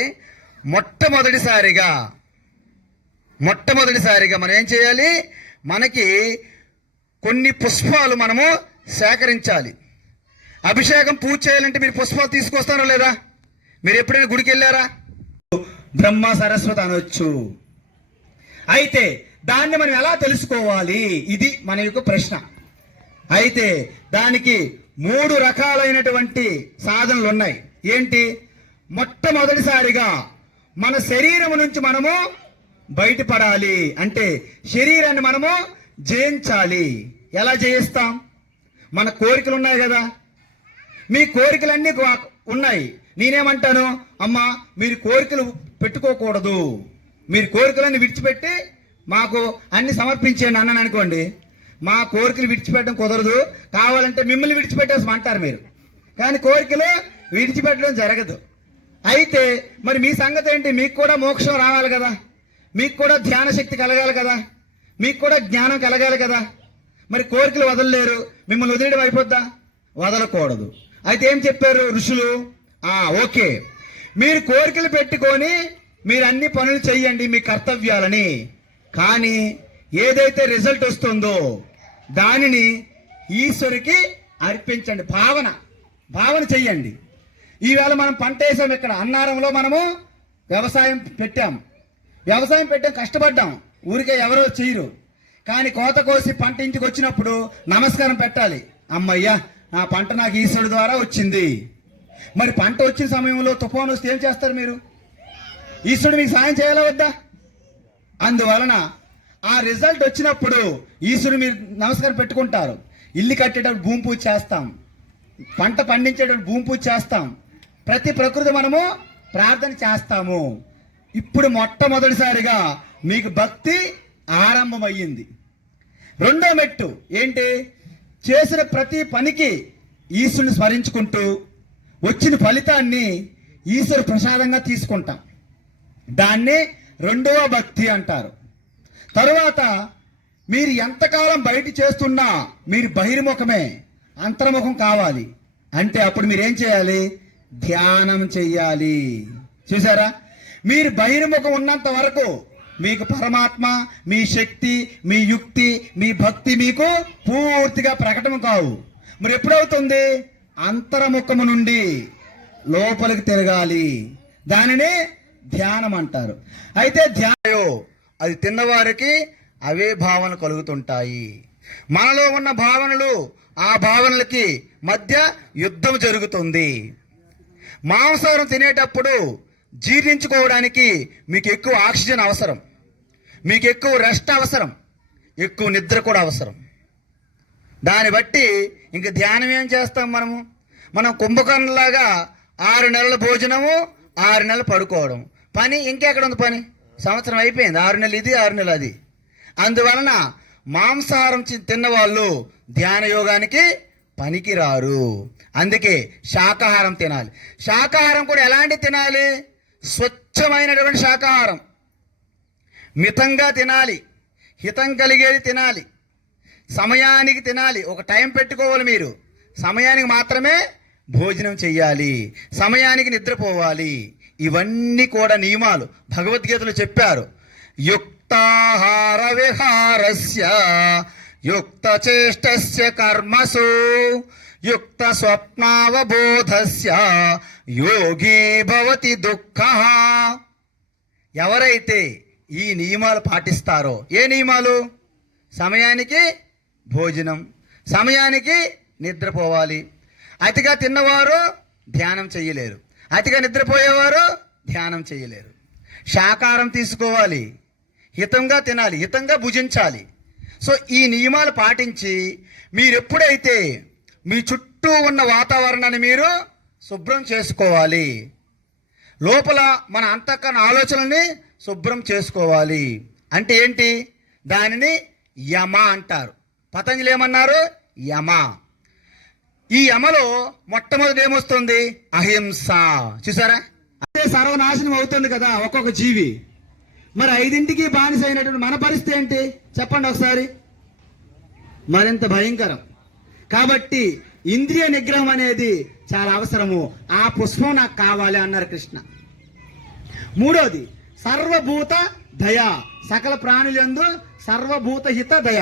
మొట్టమొదటిసారిగా మనం ఏం చేయాలి? మనకి కొన్ని పుష్పాలు మనము సేకరించాలి. అభిషేకం పూజ చేయాలంటే మీరు పుష్పాలు తీసుకొస్తారో లేదా? మీరు ఎప్పుడైనా గుడికి వెళ్ళారా? బ్రహ్మ సరస్వతి అనొచ్చు. అయితే దాన్ని మనం ఎలా తెలుసుకోవాలి? ఇది మన యొక్క ప్రశ్న. అయితే దానికి 3 రకాలైనటువంటి సాధనలు ఉన్నాయి. ఏంటి? మొట్టమొదటిసారిగా మన శరీరం నుంచి మనము బయటపడాలి. అంటే శరీరాన్ని మనము జయించాలి. ఎలా జయిస్తాం? మన కోరికలు ఉన్నాయి కదా, మీ కోరికలన్నీ ఉన్నాయి. నేనేమంటాను, అమ్మా మీరు కోరికలు పెట్టుకోకూడదు, మీరు కోరికలన్నీ విడిచిపెట్టి మాకు అన్ని సమర్పించేయండి అన్నాను అనుకోండి, మా కోరికలు విడిచిపెట్టడం కుదరదు, కావాలంటే మిమ్మల్ని విడిచిపెట్టేసమంటారు మీరు, కానీ కోరికలు విడిచిపెట్టడం జరగదు. అయితే మరి మీ సంగతి ఏంటి? మీకు కూడా మోక్షం రావాలి కదా, మీకు కూడా ధ్యాన శక్తి కలగాలి కదా, మీకు కూడా జ్ఞానం కలగాలి కదా. మరి కోరికలు వదలలేరు, మిమ్మల్ని వదిలేయడం అయిపోద్దా? వదలకూడదు. అయితే ఏం చెప్పారు ఋషులు? ఓకే, మీరు కోరికలు పెట్టుకొని మీరు అన్ని పనులు చెయ్యండి మీ కర్తవ్యాలని, కానీ ఏదైతే రిజల్ట్ వస్తుందో దానిని ఈశ్వరికి అర్పించండి. భావన చెయ్యండి. ఈవేళ మనం పంట వేసాం, ఇక్కడ అన్నారంలో మనము వ్యవసాయం పెట్టాం, కష్టపడ్డాం, ఊరికే ఎవరో చేయరు. కానీ కోత కోసి పంట ఇంటికి వచ్చినప్పుడు నమస్కారం పెట్టాలి. అమ్మయ్యా, నా పంట నాకు ఈశ్వరుడు ద్వారా వచ్చింది. మరి పంట వచ్చిన సమయంలో తుఫాను వస్తే ఏం చేస్తారు మీరు? ఈశ్వరుడు మీకు సాయం చేయాలా వద్దా? అందువలన ఆ రిజల్ట్ వచ్చినప్పుడు ఈశ్వరుడు మీరు నమస్కారం పెట్టుకుంటారు. ఇల్లు కట్టేటప్పుడు భూమి పూజ చేస్తాం, పంట పండించేటప్పుడు భూమి పూజ చేస్తాం, ప్రతి ప్రకృతి మనము ప్రార్థన చేస్తాము. ఇప్పుడు మొట్టమొదటిసారిగా మీకు భక్తి ఆరంభమయ్యింది. రెండో మెట్టు ఏంటి? చేసిన ప్రతి పనికి ఈశ్వరుని స్మరించుకుంటూ వచ్చిన ఫలితాన్ని ఈశ్వర ప్రసాదంగా తీసుకుంటాం. దాన్నే రెండవ భక్తి అంటారు. తరువాత మీరు ఎంతకాలం బయట చేస్తున్నా మీరు బహిర్ముఖమే, అంతర్ముఖం కావాలి అంటే అప్పుడు మీరేం చేయాలి? ధ్యానం చెయ్యాలి. చూసారా? మీరు బహిర్ముఖం ఉన్నంత వరకు మీకు పరమాత్మ, మీ శక్తి, మీ యుక్తి, మీ భక్తి మీకు పూర్తిగా ప్రకటన కావు. మరి ఎప్పుడవుతుంది? అంతర్ముఖము నుండి లోపలికి తిరగాలి. దానినే ధ్యానం అంటారు. అయితే ధ్యానం అది తిన్నవారికి అవే భావనలు కలుగుతుంటాయి. మనలో ఉన్న భావనలు ఆ భావనలకి మధ్య యుద్ధం జరుగుతుంది. మాంసాహారం తినేటప్పుడు జీర్ణించుకోవడానికి మీకు ఎక్కువ ఆక్సిజన్ అవసరం, మీకు ఎక్కువ రెస్ట్ అవసరం, ఎక్కువ నిద్ర కూడా అవసరం. దాన్ని బట్టి ఇంక ధ్యానం ఏం చేస్తాం మనం కుంభకర్ణలాగా 6 నెలల భోజనము, 6 నెలలు పడుకోవడం, పని ఇంకెక్కడ ఉంది? పని సంవత్సరం అయిపోయింది, 6 నెలలు ఇది, 6 నెలలు అది. అందువలన మాంసాహారం తిన్న వాళ్ళు ధ్యాన యోగానికి పనికి రారు. అందుకే శాకాహారం తినాలి. శాకాహారం కూడా ఎలాంటి తినాలి? స్వచ్ఛమైనటువంటి శాకాహారం, మితంగా తినాలి, హితం కలిగేది తినాలి, సమయానికి తినాలి. ఒక టైం పెట్టుకోవాలి. మీరు సమయానికి మాత్రమే భోజనం చెయ్యాలి, సమయానికి నిద్రపోవాలి. ఇవన్నీ కూడా నియమాలు భగవద్గీతలో చెప్పారు. యుక్తాహార విహారస్య యుక్త చేష్టస్య కర్మసు యుక్త స్వప్నావబోధస్య యోగి భవతి దుఃఖః. ఎవరైతే ఈ నియమాలు పాటిస్తారో, ఏ నియమాలు? సమయానికి భోజనం, సమయానికి నిద్రపోవాలి. అతిగా తిన్నవారు ధ్యానం చేయలేరు, అతిగా నిద్రపోయేవారు ధ్యానం చేయలేరు. శాకాహారం తీసుకోవాలి, హితంగా తినాలి, హితంగా భుజించాలి. సో ఈ నియమాలు పాటించి మీరు ఎప్పుడైతే మీ చుట్టూ ఉన్న వాతావరణాన్ని మీరు శుభ్రం చేసుకోవాలి, లోపల మన అంతఃకరణ ఆలోచనల్ని శుభ్రం చేసుకోవాలి. అంటే ఏంటి? దానిని యమ అంటారు. పతంజలి ఏమన్నారు? యమ. ఈ యమలో మొట్టమొదటి ఏమొస్తుంది? అహింస. చూసారా? అదే సర్వనాశనం అవుతుంది కదా ఒక్కొక్క జీవి. మరి 5ంటికి బానిస అయినటువంటి మన పరిస్థితి ఏంటి చెప్పండి ఒకసారి. మరింత భయంకరం. కాబట్టి ఇంద్రియ నిగ్రహం అనేది చాలా అవసరము. ఆ పుష్పం నాకు కావాలి అన్నారు కృష్ణ. మూడోది సర్వభూత దయ. సకల ప్రాణులందు సర్వభూత హిత దయ.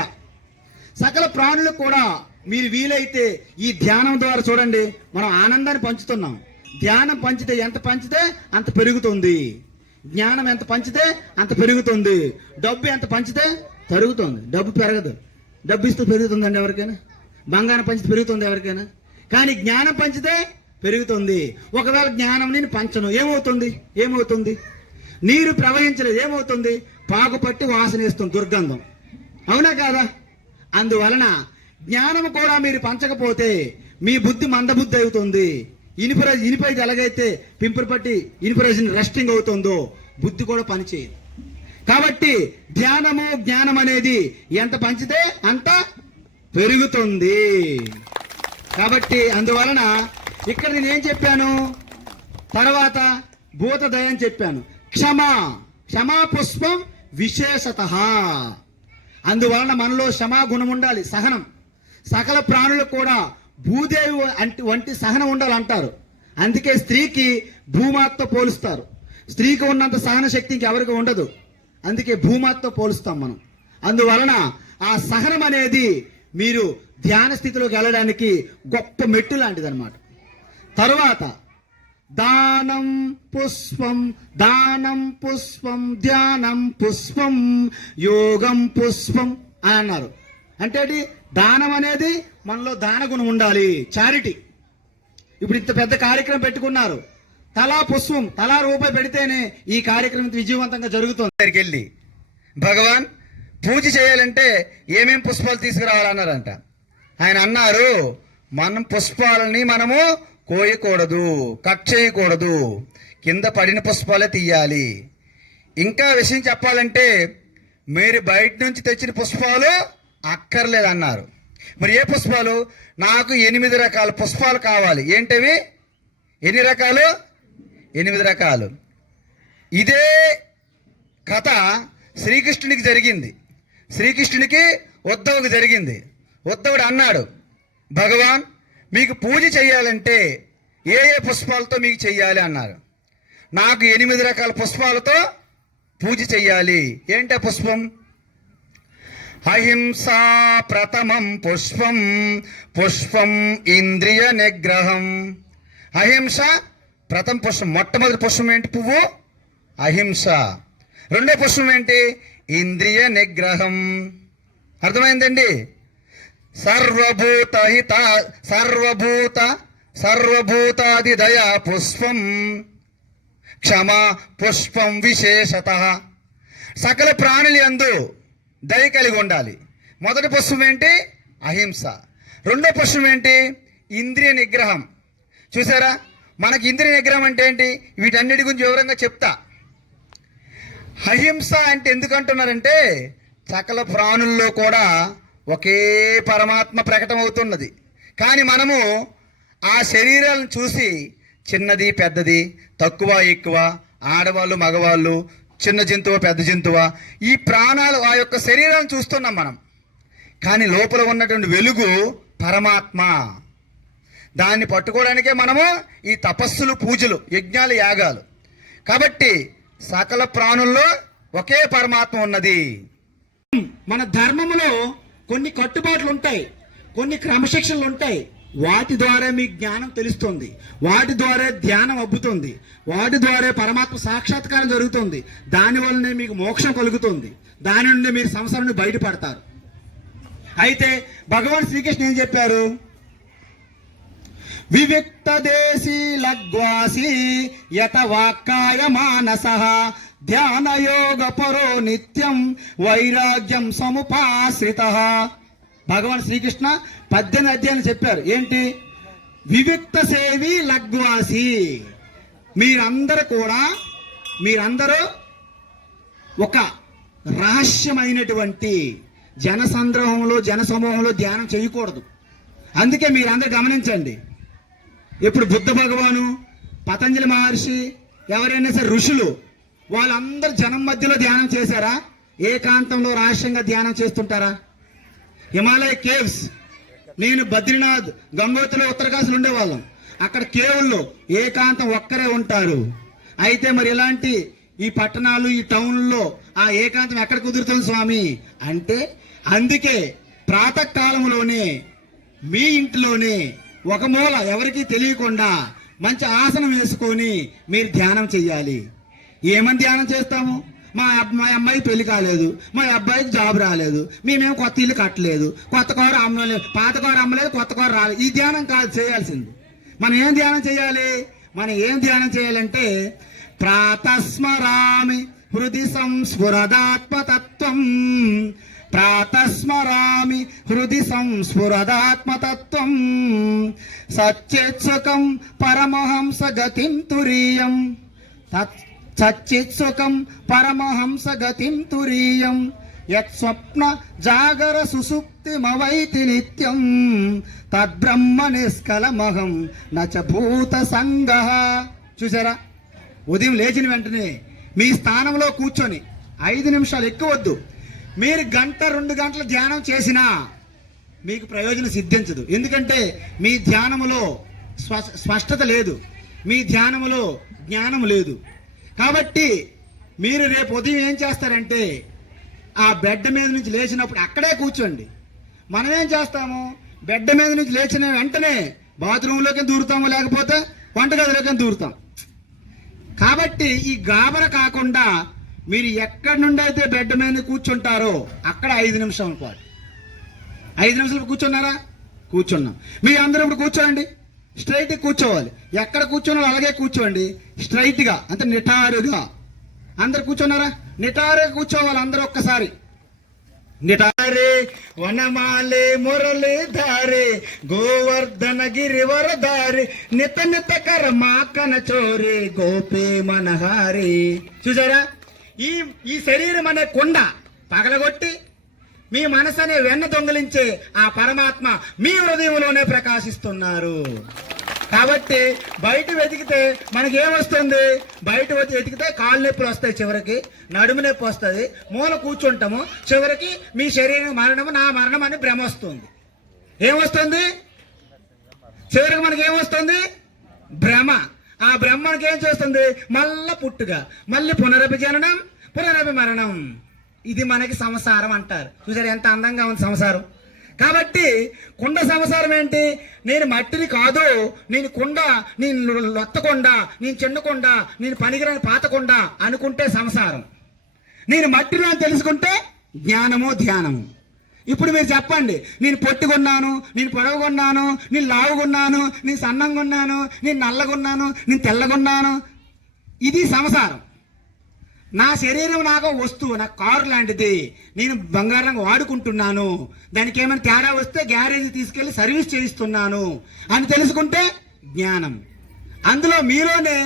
సకల ప్రాణులు కూడా మీరు వీలైతే ఈ ధ్యానం ద్వారా చూడండి, మనం ఆనందాన్ని పంచుతున్నాం. ధ్యానం పంచితే ఎంత పంచితే అంత పెరుగుతుంది. జ్ఞానం ఎంత పంచితే అంత పెరుగుతుంది. డబ్బు ఎంత పంచితే తరుగుతుంది. డబ్బు పెరగదు. డబ్బు ఇస్తే పెరుగుతుందండి ఎవరికైనా? బంగారం పంచితే పెరుగుతుంది ఎవరికైనా? కానీ జ్ఞానం పంచితే పెరుగుతుంది. ఒకవేళ జ్ఞానం నేను పంచను ఏమవుతుంది? నీరు ప్రవహించలేదు, ఏమవుతుంది? పాకుపట్టి వాసన వేస్తుంది, దుర్గంధం. అవునా కాదా? అందువలన జ్ఞానం కూడా మీరు పంచకపోతే మీ బుద్ధి మందబుద్ధి అవుతుంది. ఇనుపైతే ఎలాగైతే పింపురు పట్టి ఇనుపరేషన్ రెస్టింగ్ అవుతుందో బుద్ధి కూడా పనిచేయదు. కాబట్టి ధ్యానము జ్ఞానం అనేది ఎంత పంచితే అంత పెరుగుతుంది. కాబట్టి అందువలన ఇక్కడ నేనేం చెప్పాను, తర్వాత భూతదయ అని చెప్పాను. క్షమా పుష్పం విశేషత. అందువలన మనలో క్షమా గుణం ఉండాలి, సహనం. సకల ప్రాణులకు కూడా భూదేవి వంటి సహనం ఉండాలంటారు. అందుకే స్త్రీకి భూమాతతో పోలుస్తారు. స్త్రీకి ఉన్నంత సహన శక్తి ఇంకెవరికి ఉండదు. అందుకే భూమాతతో పోలుస్తాం మనం. అందువలన ఆ సహనం అనేది మీరు ధ్యాన స్థితిలోకి వెళ్ళడానికి గొప్ప మెట్టు లాంటిది అనమాట. తరువాత దానం పుష్పం ధ్యానం పుష్పం యోగం పుష్పం అని అన్నారు. అంటే దానం అనేది మనలో దాన గుణం ఉండాలి, చారిటీ. ఇప్పుడు ఇంత పెద్ద కార్యక్రమం పెట్టుకున్నారు, తలా పుష్పం తలా రూపాయి పెడితేనే ఈ కార్యక్రమం విజయవంతంగా జరుగుతుంది. దగ్గరికి వెళ్ళి భగవాన్ పూజ చేయాలంటే ఏమేం పుష్పాలు తీసుకురావాలన్నారంట. ఆయన అన్నారు, మనం పుష్పాలని మనము కోయకూడదు, కట్ చేయకూడదు, కింద పడిన పుష్పాలే తీయాలి. ఇంకా విషయం చెప్పాలంటే మీరు బయట నుంచి తెచ్చిన పుష్పాలు అక్కర్లేదన్నారు. మరి ఏ పుష్పాలు? నాకు 8 రకాల పుష్పాలు కావాలి. ఏంటవి? ఎన్ని రకాలు? 8 రకాలు. ఇదే కథ శ్రీకృష్ణునికి జరిగింది. శ్రీకృష్ణునికి ఉద్ధవుకి జరిగింది. ఉద్ధవుడు అన్నాడు, భగవాన్ మీకు పూజ చేయాలంటే ఏ ఏ పుష్పాలతో మీకు చెయ్యాలి అన్నారు. నాకు 8 రకాల పుష్పాలతో పూజ చెయ్యాలి. ఏంటా పుష్పం? అహింసా ప్రథమం పుష్పం పుష్పం ఇంద్రియ నిగ్రహం. అహింస ప్రథమ పుష్పం, మొట్టమొదటి పుష్పం ఏంటి? పువ్వు అహింస. రెండో పుష్పం ఏంటి? ఇంద్రియ నిగ్రహం. అర్థమైందండి? సర్వభూతాది దయా పుష్పం క్షమా పుష్పం విశేషత. సకల ప్రాణులు యందు దయ కలిగి ఉండాలి. మొదటి పుష్పం ఏంటి? అహింస. రెండో పుష్పం ఏంటి? ఇంద్రియ నిగ్రహం. చూసారా, మనకి ఇంద్రియ నిగ్రహం అంటే ఏంటి? వీటన్నిటి గురించి వివరంగా చెప్తా. అహింస అంటే ఎందుకు అంటున్నారంటే సకల ప్రాణుల్లో కూడా ఒకే పరమాత్మ ప్రకటమవుతున్నది. కానీ మనము ఆ శరీరాలను చూసి చిన్నది పెద్దది, తక్కువ ఎక్కువ, ఆడవాళ్ళు మగవాళ్ళు, చిన్న జంతువు పెద్ద జంతువా, ఈ ప్రాణాలు ఆ యొక్క శరీరాన్ని చూస్తున్నాం మనం. కానీ లోపల ఉన్నటువంటి వెలుగు పరమాత్మ. దాన్ని పట్టుకోవడానికే మనము ఈ తపస్సులు, పూజలు, యజ్ఞాలు, యాగాలు. కాబట్టి సకల ప్రాణుల్లో ఒకే పరమాత్మ ఉన్నది. మన ధర్మములో కొన్ని కట్టుబాట్లు ఉంటాయి, కొన్ని క్రమశిక్షణలు ఉంటాయి. వాటి ద్వారా మీకు జ్ఞానం తెలుస్తుంది, వాటి ద్వారా ధ్యానం అబ్బుతుంది, వాటి ద్వారా పరమాత్మ సాక్షాత్కారం జరుగుతుంది. దానివల్లనే మీకు మోక్షం కలుగుతుంది. దాని నుండి మీరు సంసారం నుండి బయటపడతారు. అయితే భగవాన్ శ్రీకృష్ణ ఏం చెప్పారు? వివిక్త దేశీ లగ్వాసి యత వాక్కాయ మానసః ధ్యాన యోగ పరో నిత్యం వైరాగ్యం సముపాశ్రితః. భగవాన్ శ్రీకృష్ణ 18 అధ్యాయాలు చెప్పారు. ఏంటి? వివిక్త సేవి లగ్వాసి. మీరందరూ ఒక రహస్యమైనటువంటి జనసంద్రహంలో, జనసమూహంలో ధ్యానం చేయకూడదు. అందుకే మీరందరూ గమనించండి. ఇప్పుడు బుద్ధ భగవాను, పతంజలి మహర్షి, ఎవరైనా సరే ఋషులు, వాళ్ళందరూ జనం మధ్యలో ధ్యానం చేశారా? ఏకాంతంలో రహస్యంగా ధ్యానం చేస్తుంటారా? హిమాలయ కేవ్స్, నేను బద్రీనాథ్, గంగోత్రిలో, ఉత్తరకాశీలో ఉండేవాళ్ళం. అక్కడ కేవుల్లో ఏకాంతం ఒక్కరే ఉంటారు. అయితే మరి ఇలాంటి ఈ పట్టణాలు, ఈ టౌన్లో ఆ ఏకాంతం ఎక్కడ కుదురుతుంది స్వామి అంటే, అందుకే ప్రాతకాలంలోనే మీ ఇంట్లోనే ఒక మూల ఎవరికీ తెలియకుండా మంచి ఆసనం వేసుకొని మీరు ధ్యానం చెయ్యాలి. ఏమని ధ్యానం చేస్తాము? మా అమ్మాయికి పెళ్లి కాలేదు, మా అబ్బాయికి జాబ్ రాలేదు, మేమేమో కొత్త ఇల్లు కట్టలేదు, కొత్త కారు అమ్మలేదు, పాత కారు అమ్మలేదు, కొత్త కారు రాలేదు. ఈ ధ్యానం కాదు చేయాల్సింది. మనం ఏం ధ్యానం చేయాలంటే ప్రాతస్మరామి హృది సంస్ఫురదాత్మతత్వం. ప్రాతస్మరామి హృది సంస్ఫురదాత్మతత్వం సచ్చేత్సుకం పరమహంస గతిం తురీయం. సచ్చిత్సుకం పరమహంస గతిం తురీయం. యత్ స్వప్న జాగర సుసుప్తిమవైతి నిత్యం తద్బ్రహ్మ నిష్కలమహం నచ భూత సంగః. చూసారా, ఉదయం లేచిన వెంటనే మీ స్థానంలో కూర్చొని 5 నిమిషాలు ఎక్కువద్దు, మీరు 1-2 గంటల ధ్యానం చేసినా మీకు ప్రయోజనం సిద్ధించదు. ఎందుకంటే మీ ధ్యానములో స్పష్టత లేదు, మీ ధ్యానములో జ్ఞానం లేదు. కాబట్టి మీరు రేపు ఉదయం ఏం చేస్తారంటే ఆ బెడ్ మీద నుంచి లేచినప్పుడు అక్కడే కూర్చోండి. మనం ఏం చేస్తాము, బెడ్ మీద నుంచి లేచిన వెంటనే బాత్రూంలోకి దూరుతాము, లేకపోతే వంటగదిలోకి దూరుతాం. కాబట్టి ఈ గాబర కాకుండా మీరు ఎక్కడి నుండి అయితే బెడ్ మీద కూర్చుంటారో అక్కడ 5 నిమిషాల పాటు 5 నిమిషాలు కూర్చున్నారా? కూర్చున్నాం. మీ అందరూ ఇప్పుడు కూర్చోండి, స్ట్రైట్గా కూర్చోవాలి. ఎక్కడ కూర్చున్నారో అలాగే కూర్చోండి, స్ట్రైట్గా, అంటే నిటారుగా. అందరు కూర్చున్నారా? నిటారుగా కూర్చోవాలి అందరూ ఒక్కసారి. నిటారే వనమాలే మురళి ధారే గోవర్ధన గిరివర ధారే నిత నిత కర మాకన చోరే గోపే మనహారే. చూసారా, ఈ శరీరం అనే కొండ పగలగొట్టి మీ మనసు అనే వెన్న దొంగిలించే ఆ పరమాత్మ మీ హృదయంలోనే ప్రకాశిస్తున్నారు. కాబట్టి బయట వెతికితే మనకి ఏమొస్తుంది, బయట వెతికితే కాళ్ళు నొప్పులు వస్తాయి, చివరికి నడుము నొప్పి వస్తుంది, మూల కూర్చుంటాము, చివరికి మీ శరీరం మరణము నా మరణం అని భ్రమ వస్తుంది. ఏమొస్తుంది చివరికి మనకి? ఏమొస్తుంది? భ్రమ. ఆ భ్రమ మనకి ఏం చేస్తుంది? మళ్ళా పుట్టుగా, మళ్ళీ పునరభిజననం, పునరభిమరణం. ఇది మనకి సంసారం అంటారు. చూసారు ఎంత అందంగా ఉంది సంసారం. కాబట్టి కుండ సంసారం ఏంటి? నేను మట్టిని కాదు, నేను కుండ, నేను లొత్తకొండ, నేను చెండుకొండ, నేను పనికిరాని పాతకొండ అనుకుంటే సంసారం. నేను మట్టిని అని తెలుసుకుంటే జ్ఞానము, ధ్యానము. ఇప్పుడు మీరు చెప్పండి, నేను పొట్టుకున్నాను, నేను పొడవుకున్నాను, నేను లావుగున్నాను, నేను సన్నంగా ఉన్నాను, నేను నల్లగున్నాను, నేను తెల్లగున్నాను. ఇది సంసారం. నా శరీరం నాకు వస్తువు, నాకు కారు లాంటిది, నేను బంగారం వాడుకుంటున్నాను, దానికి ఏమైనా తేడా వస్తే గ్యారేజ్ తీసుకెళ్లి సర్వీస్ చేయిస్తున్నాను అని తెలుసుకుంటే జ్ఞానం. అందులో మీలోనే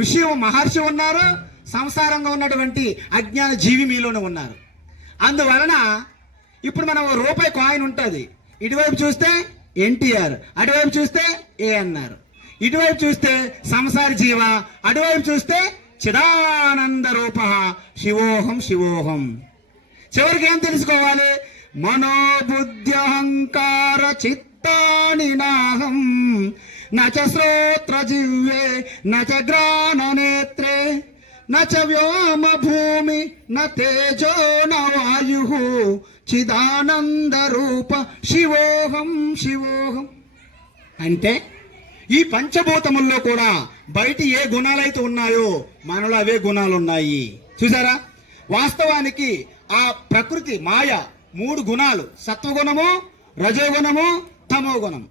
ఋషి మహర్షి ఉన్నారు, సంసారంగా ఉన్నటువంటి అజ్ఞాన జీవి మీలోనే ఉన్నారు. అందువలన ఇప్పుడు మనం రూపాయి కాయిన్ ఉంటుంది, ఇటువైపు చూస్తే ఎన్టీఆర్, అటువైపు చూస్తే ఏఎన్ఆర్, ఇటువైపు చూస్తే సంసార జీవ, అటువైపు చూస్తే చిదానంద రూప శివోహం శివోహం. చివరికి ఏం తెలుసుకోవాలి? మనోబుద్ధ్యహంకార చిత్తాని నాహం నచ శ్రోత్ర జివ్వే నచ గ్రాణ నేత్రే నచ వ్యోమ భూమి న తేజో న వాయు చిదానంద రూప శివోహం శివోహం. అంటే ఈ పంచభూతముల్లో కూడా బయట ఏ గుణాలైతే ఉన్నాయో మనలో అవే గుణాలు ఉన్నాయి. చూసారా, వాస్తవానికి ఆ ప్రకృతి మాయ 3 గుణాలు, సత్వగుణము, రజోగుణము, తమోగుణం.